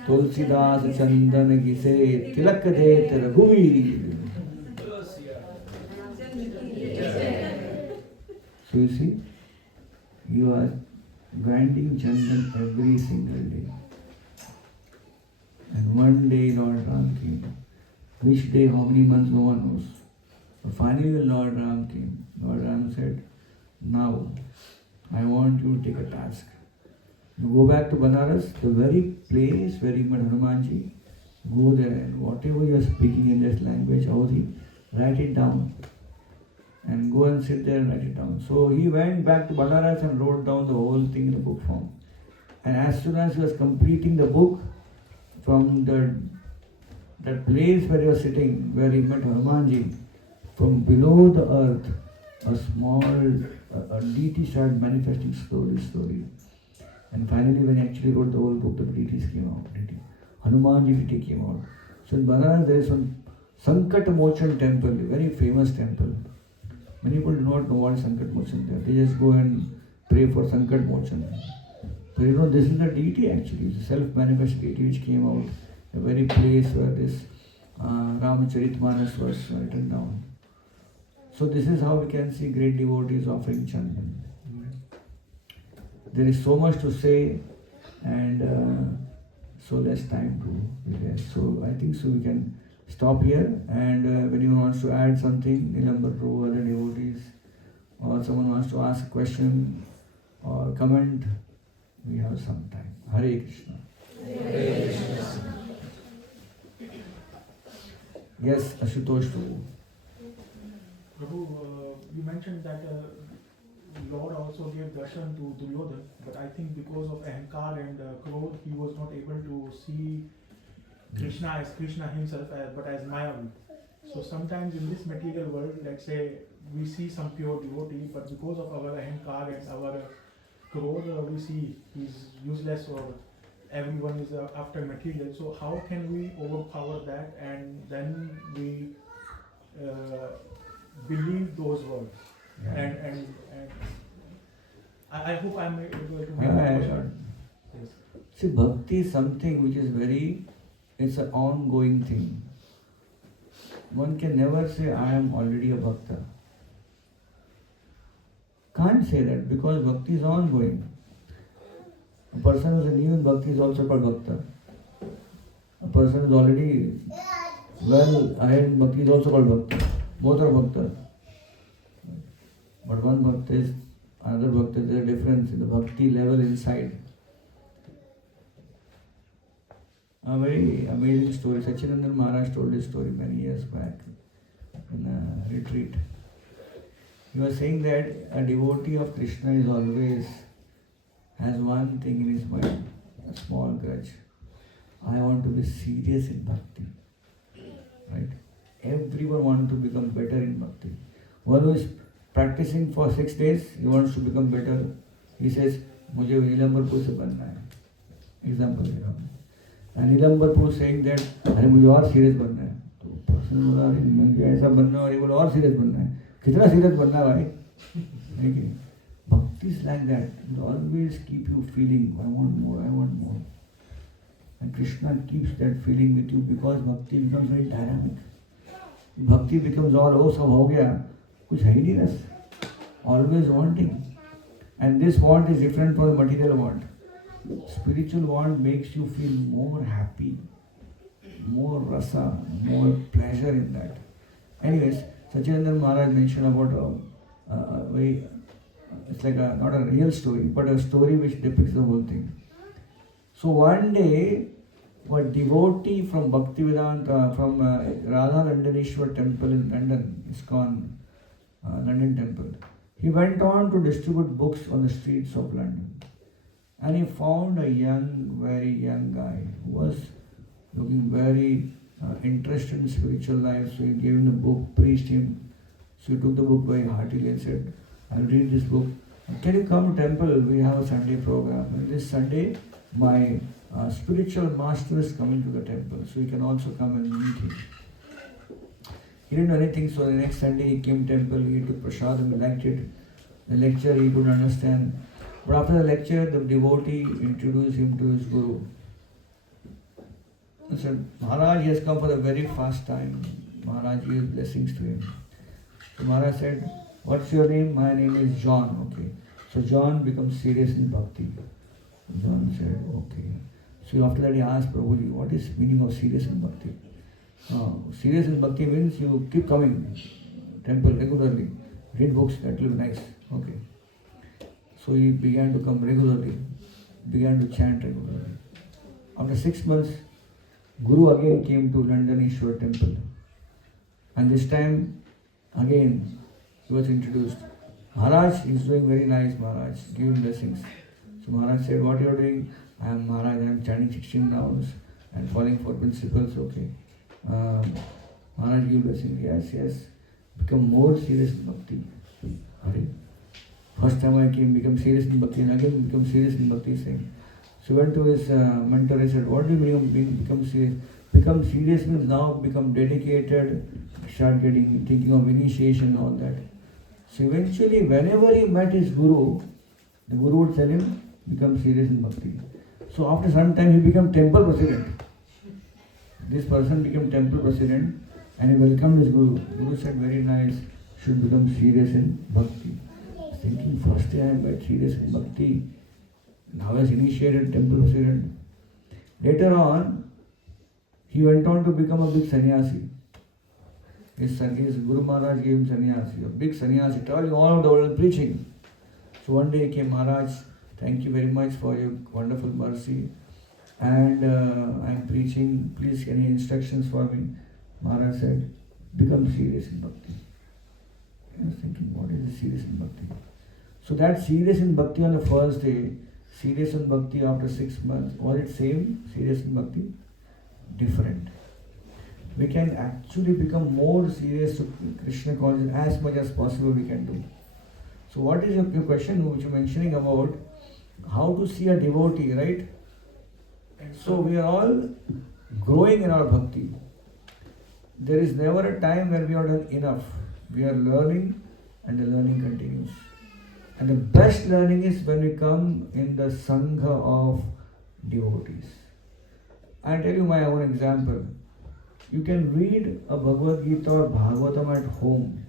तुलसीदास चंदन घिसे तिलक देत रघुवीर. So you see, you are grinding Chandan every single day. And one day Lord Ram came. Which day, how many months, no one knows. But finally Lord Ram came. Lord Ram said, now I want you to take a task. You go back to Banaras, the very place where you met Hanumanji, go there and whatever you are speaking in this language, Audhi, write it down. And go and sit there and write it down. So he went back to Banaras and wrote down the whole thing in the book form. And as soon as he was completing the book, from that place where he was sitting, where he met Hanumanji, from below the earth, a small deity started manifesting slowly. And finally, when he actually wrote the whole book, the deities came out. Hanumanji deity came out. So in Banaras, there is one Sankat Mochan temple, a very famous temple. Many people do not know what is Sankat Mochan there. They just go and pray for Sankat Mochan. So you know, this is the deity actually. It's a self-manifest deity which came out, a very place where this Ramacharitmanas was written down. So this is how we can see great devotees offering Chandan. There is so much to say and so less time to be there. So I think so we can stop here, and when anyone wants to add something, Nilambar Prabhu, other devotees, or someone wants to ask a question or comment, we have some time. Hare Krishna. Hare Krishna. Yes, Ashutosh Prabhu. Prabhu, you mentioned that Lord also gave darshan to Duryodhana, but I think because of ahankar and krodh, he was not able to see Krishna as Krishna himself, but as Mayavi. So sometimes in this material world, let's say we see some pure devotee, but because of our ahankar and our krodh, we see he's useless or everyone is after material. So how can we overpower that and then we believe those words? Yeah. And I hope I'm able to make a question. Yes. See, bhakti is something which is it's an ongoing thing. one can never say, I am already a bhakta. Can't say that because bhakti is ongoing. A person who is new in bhakti is also called bhakta. A person who is already well ahead in bhakti is also called bhakta. Both are bhakta. But one bhakta is another bhakta. There is a difference in the bhakti level inside. A very amazing story. Sachinandan Maharaj told this story many years back in a retreat. He was saying that a devotee of Krishna is always has one thing in his mind, a small grudge. I want to be serious in bhakti. Right? Everyone wants to become better in bhakti. One who is practicing for 6 days, he wants to become better. He says, मुझे नीलम्बरपुर से बनना है. Example दे रहा हूँ. And नीलम्बरपुर saying that, अरे मुझे और serious बनना है. तो पर्सन बोला, अरे मुझे ऐसा बनना है और ये बोला और सीरियस बनना है. कितना सीरियस बनना है भाई? देखिए, bhakti is like that. It will always keep you feeling, I want more, I want more. And Krishna keeps that feeling with you because bhakti becomes very dynamic. Bhakti becomes all, oh, सब हो गया, कुछ है ही नहीं रस. Always wanting. And this want is different from the material want. Spiritual want makes you feel more happy, more rasa, more pleasure in that. Anyways, Sachinandan Maharaj mentioned about a very, it's like not a real story, but a story which depicts the whole thing. So one day, a devotee from Bhaktivedanta, from Radha Nandaneshwar temple in London, ISKCON London temple, he went on to distribute books on the streets of London. And he found a very young guy who was looking very interested in spiritual life. So he gave him the book, preached him. So he took the book very heartily and said, I'll read this book. Can you come to temple? We have a Sunday program. And this Sunday, my spiritual master is coming to the temple. So you can also come and meet him. He didn't know anything, so the next Sunday he came to temple, he took prasadam, he liked it. The lecture he couldn't understand. But after the lecture, the devotee introduced him to his guru. He said, Maharaj, he has come for the very first time. Maharaj gave blessings to him. So Maharaj said, what's your name? My name is John. Okay. So John becomes serious in bhakti. John said, okay. So after that he asked Prabhuji, what is meaning of serious in bhakti? Serious in bhakti means you keep coming temple regularly, read books, that will be nice. Okay. So he began to come regularly, began to chant regularly. After 6 months, Guru again came to London Ishwar temple. And this time, again, he was introduced. Maharaj is doing very nice, Maharaj, give him blessings. So Maharaj said, what you are doing? I am Maharaj, I am chanting 16 rounds and following 4 principles, okay. Maharaj give blessings, yes. Become more serious in bhakti. Hare. First time I came, become serious in bhakti, and again become serious in bhakti, saying. So went to his mentor, I said, what do you mean become serious? Become serious means now become dedicated, start thinking of initiation and all that. So eventually, whenever he met his guru, the guru would tell him, become serious in bhakti. So after some time, he became temple president. This person became temple president and he welcomed his guru. Guru said, very nice, should become serious in bhakti. Thinking, first day I met serious in bhakti. Now as initiated temple president. Later on, he went on to become a big sannyasi. His Guru Maharaj gave him sannyasi, a big sannyasi, traveling all over the world preaching. So one day he came, Maharaj, thank you very much for your wonderful mercy. And I'm preaching, please any instructions for me? Maharaj said, become serious in bhakti. I was thinking, what is serious in bhakti? So that serious in bhakti on the first day, serious in bhakti after 6 months, was it same, serious in bhakti? Different. We can actually become more serious to Krishna consciousness as much as possible we can do. So what is your question which you're mentioning about how to see a devotee, right? So we are all growing in our bhakti. There is never a time where we are done enough. We are learning and the learning continues. And the best learning is when we come in the sangha of devotees. I'll tell you my own example. You can read a Bhagavad Gita or Bhagavatam at home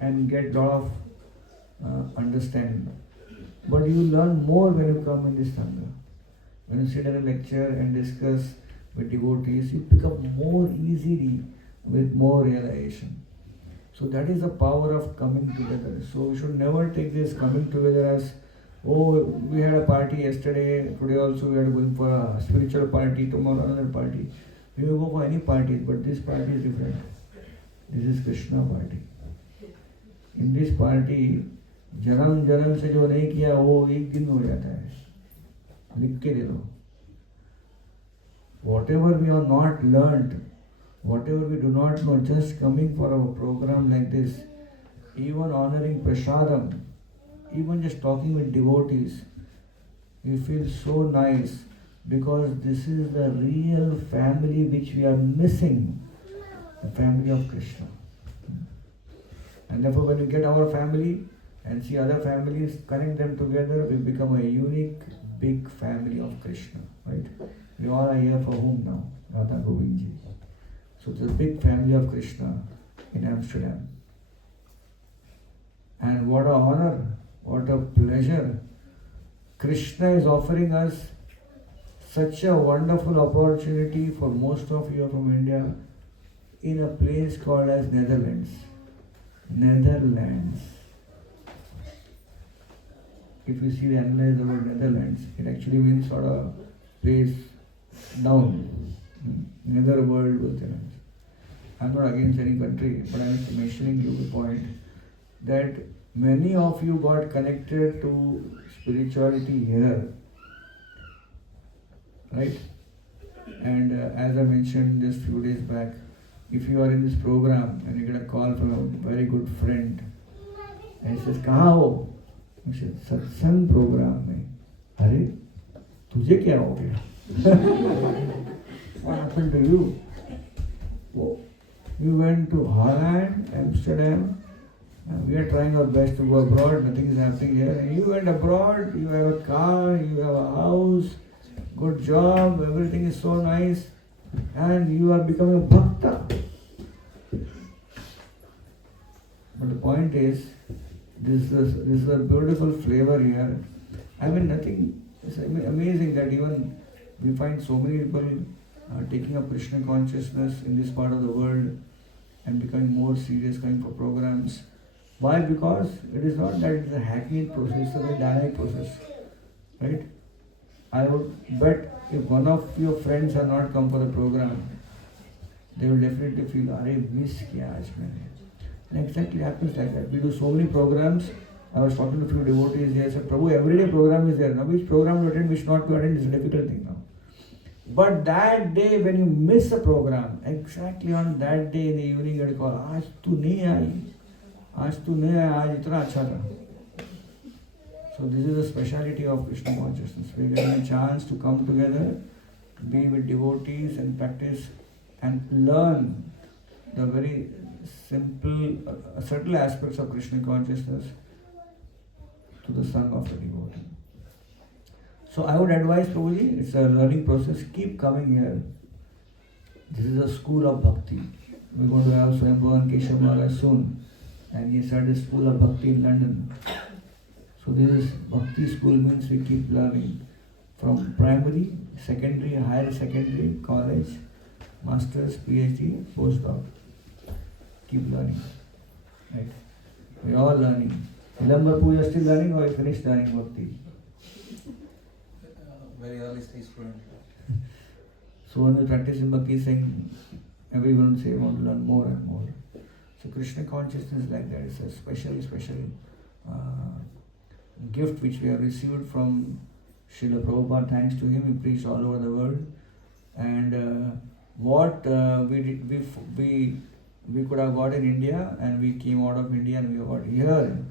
and get lot of understanding. But you learn more when you come in this Sangha. When you sit in a lecture and discuss with devotees, you pick up more easily with more realization. So that is the power of coming together. So we should never take this coming together as, oh, we had a party yesterday, today also we are going for a spiritual party, tomorrow another party. We will go for any parties, but this party is different. This is Krishna party. In this party, जन्म जन्म से जो नहीं किया वो एक दिन में हो जाता है. लिख के दे दो. Whatever we have not learned, whatever we do not know, just coming for a program like this, even honoring prasadam, even just talking with devotees, we feel so nice because this is the real family which we are missing, the family of Krishna. And therefore when we get our family and see other families, connect them together, we become a unique, big family of Krishna, right? We all are here for whom now? Radha Govindji. So it's a big family of Krishna in Amsterdam. And what a honor, what a pleasure. Krishna is offering us such a wonderful opportunity. For most of you are from India, in a place called as Netherlands. Netherlands. If you see the analyze the word Netherlands, it actually means sort of place down. Nether world was there. I'm not against any country, but I'm mentioning you the point that many of you got connected to spirituality here, right? And as I mentioned just few days back, if you are in this program and you get a call from a very good friend and he says, "Kahan ho?" I said, "Satsang program mein." "Arey, tujhe kya ho gaya?" What happened to you? Oh, you went to Holland, Amsterdam. We are trying our best to go abroad. Nothing is happening here. And you went abroad. You have a car. You have a house. Good job. Everything is so nice. And you are becoming a bhakta. But the point is, this is a beautiful flavor here. I mean, nothing. It's amazing that even we find so many people taking up Krishna consciousness in this part of the world and becoming more serious, coming for programs. Why? Because it is not that it's a hackneyed process, it's a very dynamic process. Right? I would bet if one of your friends are not come for the program, they will definitely feel, "Arey, miss kiya aaj maine." And exactly happens like that. We do so many programs. I was talking to a few devotees here. I said, "Prabhu, everyday program is there. Now which program to attend, which not to attend is a difficult thing now." But that day when you miss a program, exactly on that day in the evening you call, "Aaj tu nahi aayi. Aaj tu nahi aayi. Aaj itna acha tha." So this is the speciality of Krishna consciousness. We are getting a chance to come together, be with devotees and practice and learn the very simple, subtle aspects of Krishna consciousness to the son of the devotee. So I would advise Prabhuji, it's a learning process, keep coming here. This is a school of Bhakti. We're going to have Swayambhavan Keshav Maharaj soon. And he started a school of Bhakti in London. So this is Bhakti school means we keep learning. From primary, secondary, higher secondary, college, masters, PhD, postdoc. Keep learning. Right? We're all learning. Ilambarpur, you're still learning or you finished learning Bhakti? Very early stage student. So when we practice in Bhakti saying, everyone say want to learn more and more. So Krishna consciousness is like that. It's a special gift which we have received from Srila Prabhupada. Thanks to him, we preached all over the world. And what we could have got in India, and we came out of India and we got here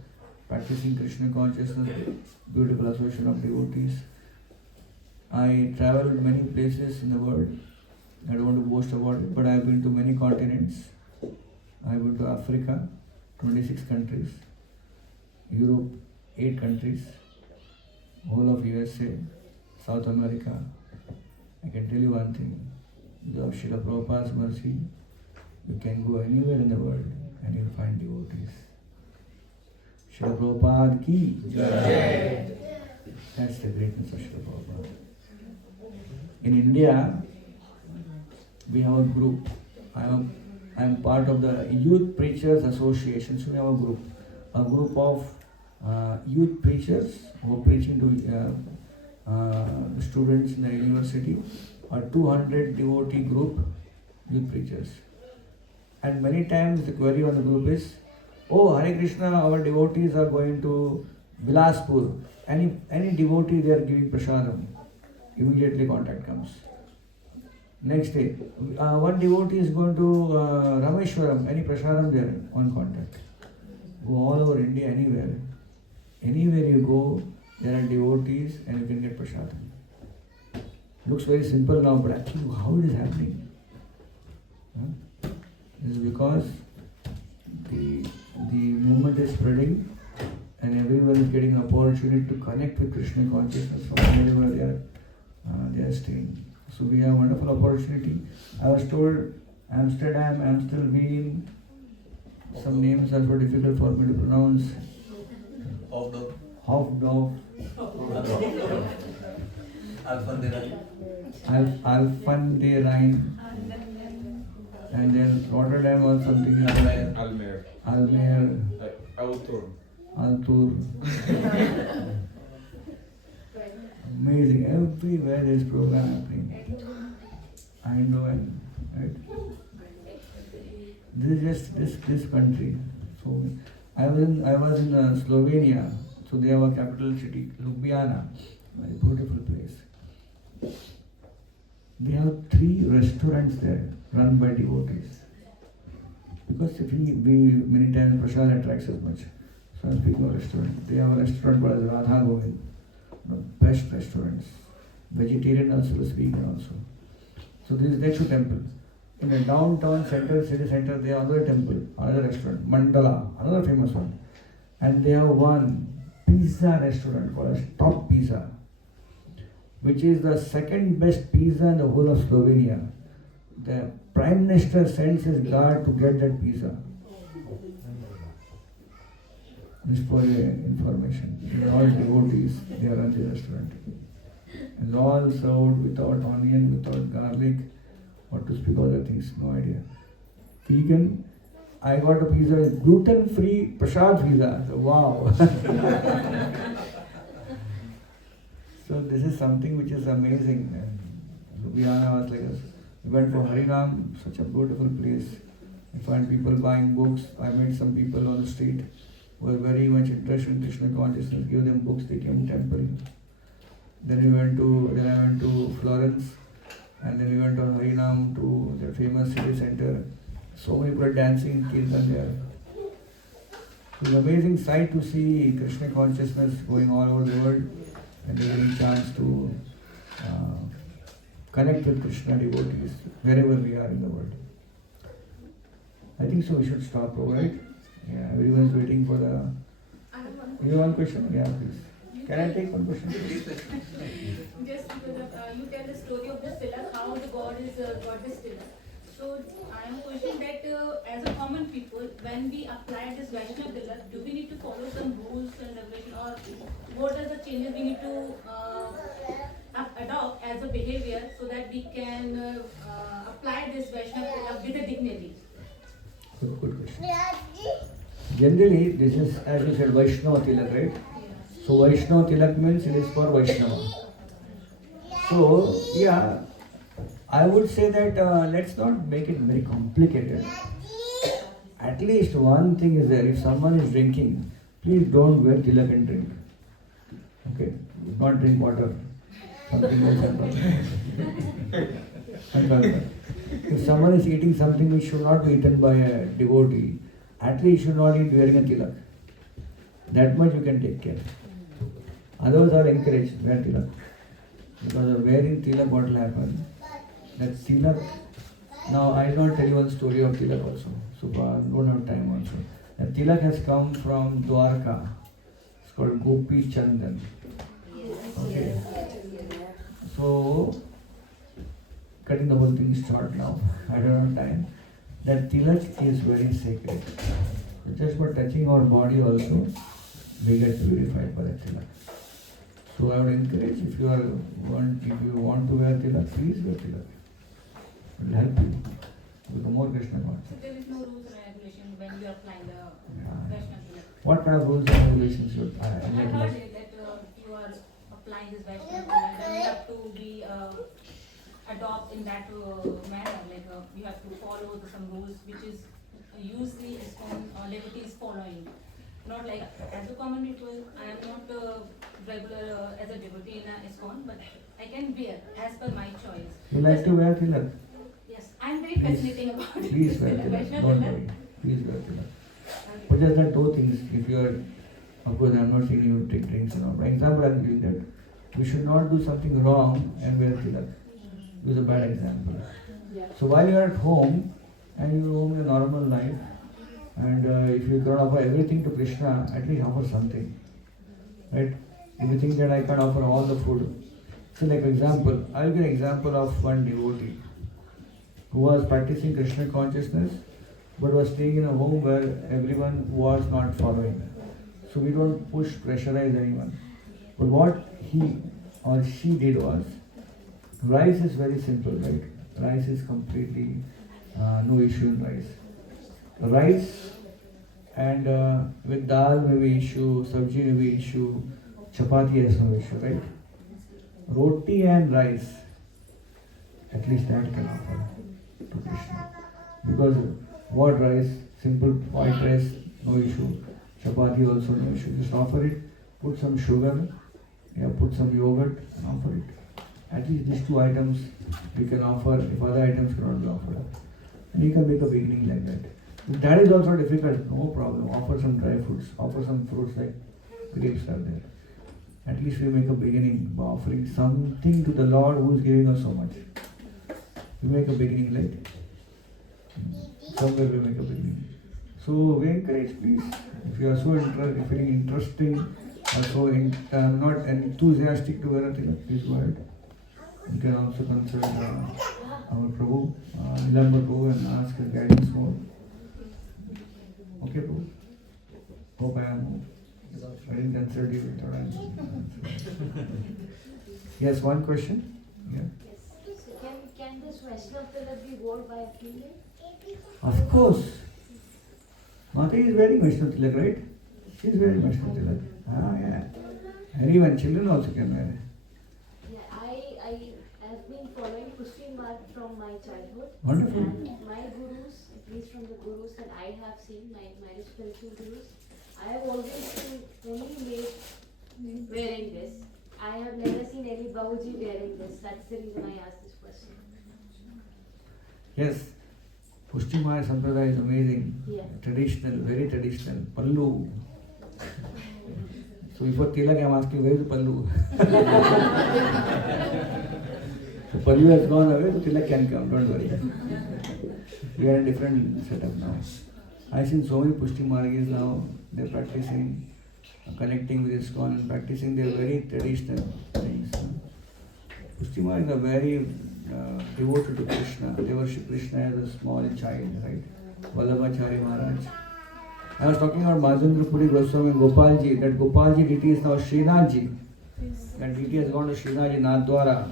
practicing Krishna consciousness, beautiful association of devotees. I traveled many places in the world. I don't want to boast about it, but I have been to many continents. I went to Africa, 26 countries, Europe, 8 countries, whole of USA, South America. I can tell you one thing, Of Srila Prabhupada's mercy, you can go anywhere in the world and you'll find devotees. Srila Prabhupada ki Jai. That's the greatness of Srila Prabhupada. In India, we have a group. I am part of the Youth Preachers Association. So we have a group of youth preachers who are preaching to the students in the university. A 200 devotee group, youth preachers. And many times the query on the group is, oh Hare Krishna, our devotees are going to Bilaspur. Any devotee they are giving prasadam. Immediately contact comes. Next day, one devotee is going to Rameshwaram. Any prasadam there on contact. Go all over India, anywhere. Anywhere you go, there are devotees and you can get prasadam. Looks very simple now, but actually how it is happening? This is because the movement is spreading and everyone is getting an opportunity to connect with Krishna consciousness from wherever they are staying. So we have a wonderful opportunity. I was told Amsterdam, Amstel, Wien, some names are so difficult for me to pronounce. Hoofddorp. Alphen de Rijn. And then Rotterdam or something. Almere. Altur. Amazing. Everywhere there is program happening. I know, and right. This is just this country. So I was in Slovenia. So they have a capital city, Ljubljana, very beautiful place. They have 3 restaurants there run by devotees. Because if we many times prasad attracts us much. So I'm speaking of restaurant. They have a restaurant called Radha Govind. Best restaurants. Vegetarian also is vegan also. So this is Dekshu temple. In the downtown center, city center, they have another temple, another restaurant, Mandala, another famous one. And they have one pizza restaurant called as Top Pizza, which is the second best pizza in the whole of Slovenia. The Prime Minister sends his guard to get that pizza. Just for your information. All devotees, they are at the restaurant. And all served without onion, without garlic, what to speak other things, no idea. Vegan, I got a pizza, gluten-free prasad pizza. So, wow. So this is something which is amazing. Ljubljana was like this. We went for Harinam, such a beautiful place. I found people buying books. I met some people on the street who were very much interested in Krishna consciousness. Give them books, they came to temple. Then I went to Florence, and then we went on Harinam to the famous city center. So many people dancing kirtan there. It's an amazing sight to see Krishna consciousness going all over the world, and getting a chance to connect with Krishna devotees wherever we are in the world. I think so we should stop, right? Yeah, everyone is waiting for the... You have one question? Yeah, please. Can I take one question? Just because you tell the story of this pillar, how the God got this pillar. So I am questioning that as a common people, when we apply this Vaishnava pillar, do we need to follow some rules and regulation, or what are the changes we need to adopt as a behavior so that we can apply this Vaishnava pillar with a dignity? Good question. Generally, this is, as you said, Vaishnava Tilak, right? So Vaishnava Tilak means it is for Vaishnava. So, yeah, I would say that let's not make it very complicated. At least one thing is there. If someone is drinking, please don't wear tilak and drink. Okay? Not drink water. Something else. If someone is eating something which should not be eaten by a devotee, at least you should not eat wearing a tilak. That much you can take care. Others are encouraged, wear tilak. Because of wearing tilak, what will happen? That tilak, now I will not tell you one story of tilak also. So I don't have time also. That tilak has come from Dwarka. It's called Gopi Chandan. Okay. So, cutting the whole thing short now. I don't have time. That tilak is very sacred. Just for touching our body also, we get purified by that tilak. So I would encourage if you want to wear tilak, please wear tilak. It will help you become more Krishna conscious. So there is no rules and regulations when you are applying the Yeah. Vaishnav tilak. What kind of rules and regulations should I? I heard it that you are applying this Vaishnav tilak, then you have to be adopt in that manner, like you have to follow some rules which is usually ISKCON devotees following. Not like as a common people, I am not regular as a devotee in a ISKCON, but I can wear as per my choice. You like to wear tilak? Yes, I am very Please- fascinating about it. Please wear tilak. Vaishnav Don't tilak. worry. Please wear tilak. Okay. But just that two things. If you are, of course, I'm not saying you take drinks and all. For example, I'm giving that. We should not do something wrong and wear tilak. It is a bad example. So while you are at home and you roam your normal life, and if you cannot offer everything to Krishna, at least offer something. Right? If you think that I can offer all the food. So like for example, I'll give an example of one devotee who was practicing Krishna consciousness but was staying in a home where everyone was not following. So we don't push, pressurize anyone. But what he or she did was, rice is very simple, right? Rice is completely no issue in rice. Rice and with dal maybe issue, sabji maybe issue, chapati has no issue, right? Roti and rice, at least that can offer to Krishna. Because what rice? Simple white rice, no issue. Chapati also no issue. Just offer it, put some sugar, put some yogurt and offer it. At least these two items you can offer if other items cannot be offered. And you can make a beginning like that. If that is also difficult, no problem. Offer some dry fruits, offer some fruits like grapes are there. At least we make a beginning by offering something to the Lord who is giving us so much. We make a beginning, right? Somewhere we make a beginning. So we encourage, please, if you are so feeling interesting or so not enthusiastic to wear a tilak, please go ahead. You can also consult our Prabhu, Nilambar Prabhu, and ask his guidance more. Okay, Prabhu? Hope I am. I didn't consult you with your answer. Yes, one question? Yeah. Yes. So can this Vaishnav tilak be worn by a female? Of course. Mata is wearing Vaishnav tilak, right? She is wearing Vaishnav tilak. Yeah. Anyone, children also can wear it. Yeah, I have been following Pushti Marg from my childhood. Wonderful. And my gurus, at least from the gurus that I have seen, my spiritual gurus, I have always seen only maids wearing this. I have never seen any Babuji wearing this. That's the reason I asked this question. Yes. Pushti Maya Sampradaya is amazing. Yeah. Traditional, very traditional. Pallu. So before tilak, I'm asking, where is the pallu? So pallu has gone away, so tilak can come, don't worry. We are in a different setup now. I've seen so many Pushti Margis now, they're practicing, connecting with ISKCON and practicing their very traditional things. Pushti Margis are very devoted to Krishna. They worship Krishna as a small child, right? Vallabhachari Maharaj. I was talking about Majendra Puri Goswami and Gopalji. That Gopalji deity is now Srinathji. That deity has gone to Srinathji Nathdwara.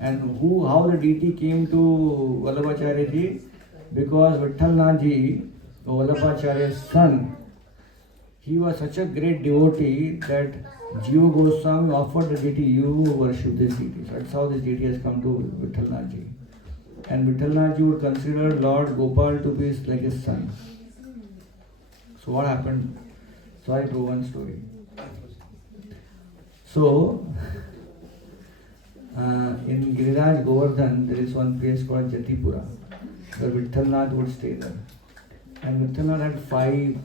And how the deity came to Vallabhacharya ji? Because Vittalnathji, Vallabhacharya's son, he was such a great devotee that Jiva Goswami offered the deity, you worship this deity. So that's how this deity has come to Vittalnathji. And Vittalnathji would consider Lord Gopal to be like his son. So what happened? So I told one story. So, in Giriraj Govardhan, there is one place called Jatipura, where Vittalnath would stay there. And Vittalnath had 5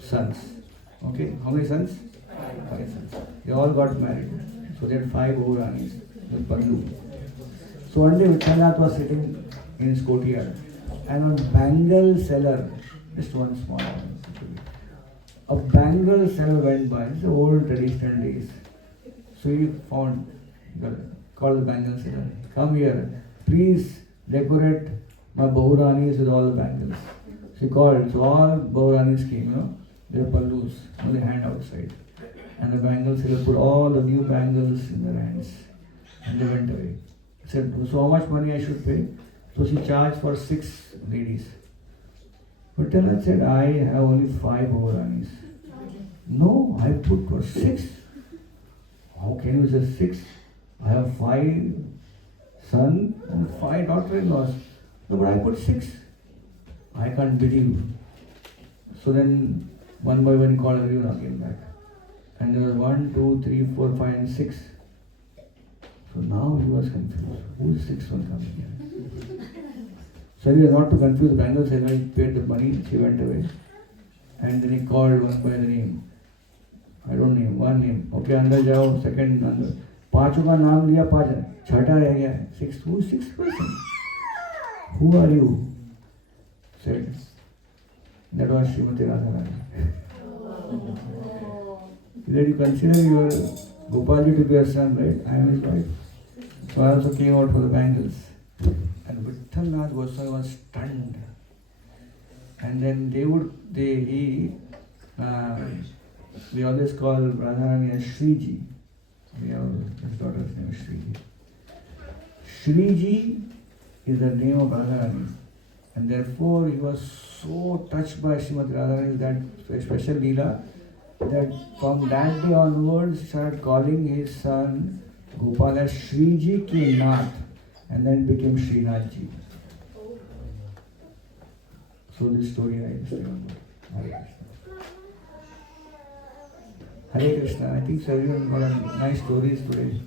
sons. Okay, how many sons? 5 sons. They all got married. So they had 5 Uranis, the Pallu. So one day Vittalnath was sitting in his courtyard, and on bangle seller, just one small one, a bangle seller went by. It's the old traditional days. So he found, called the bangle seller. Come here. please decorate my Bahuranis with all the bangles. She called, so all Bahuranis came, their pallus, they hand outside. And the bangles, she put all the new bangles in their hands. And they went away. I said, so how much money I should pay? So she charged for 6 ladies. But Talat said, I have only 5 Bahuranis. No, I put for 6. How can you say 6? I have 5 sons and 5 daughter-in-laws. No, but I put 6. I can't believe. So then, one by one, called everyone again back. And there was 1, 2, 3, 4, 5, and 6. So now he was confused. Who is 6th one coming here? So he was not to confuse the bangles, and when he paid the money, she went away. And then he called one by the name. I don't name, one name. Okay, अंदर जाओ, second अंदर. 5 का नाम लिया, 5. छठा रह गया. 6th, who is 6th person? Who are you? Said, that was Srimati Radharani. That you consider your Gopalji to be your son, right? I am his wife. So I also came out for the bangles. And Vithalnath Goswami was stunned. And then they always call Radharani as Shriji. His daughter's name is Shriji. Shriji is the name of Radharani. And therefore he was so touched by Srimati Radharani, that special Leela, that from that day onwards he started calling his son Gopal as Shriji Ki Nath, and then became Srinathji. So this story I just remember. Hare Krishna. I think so everyone got nice stories today.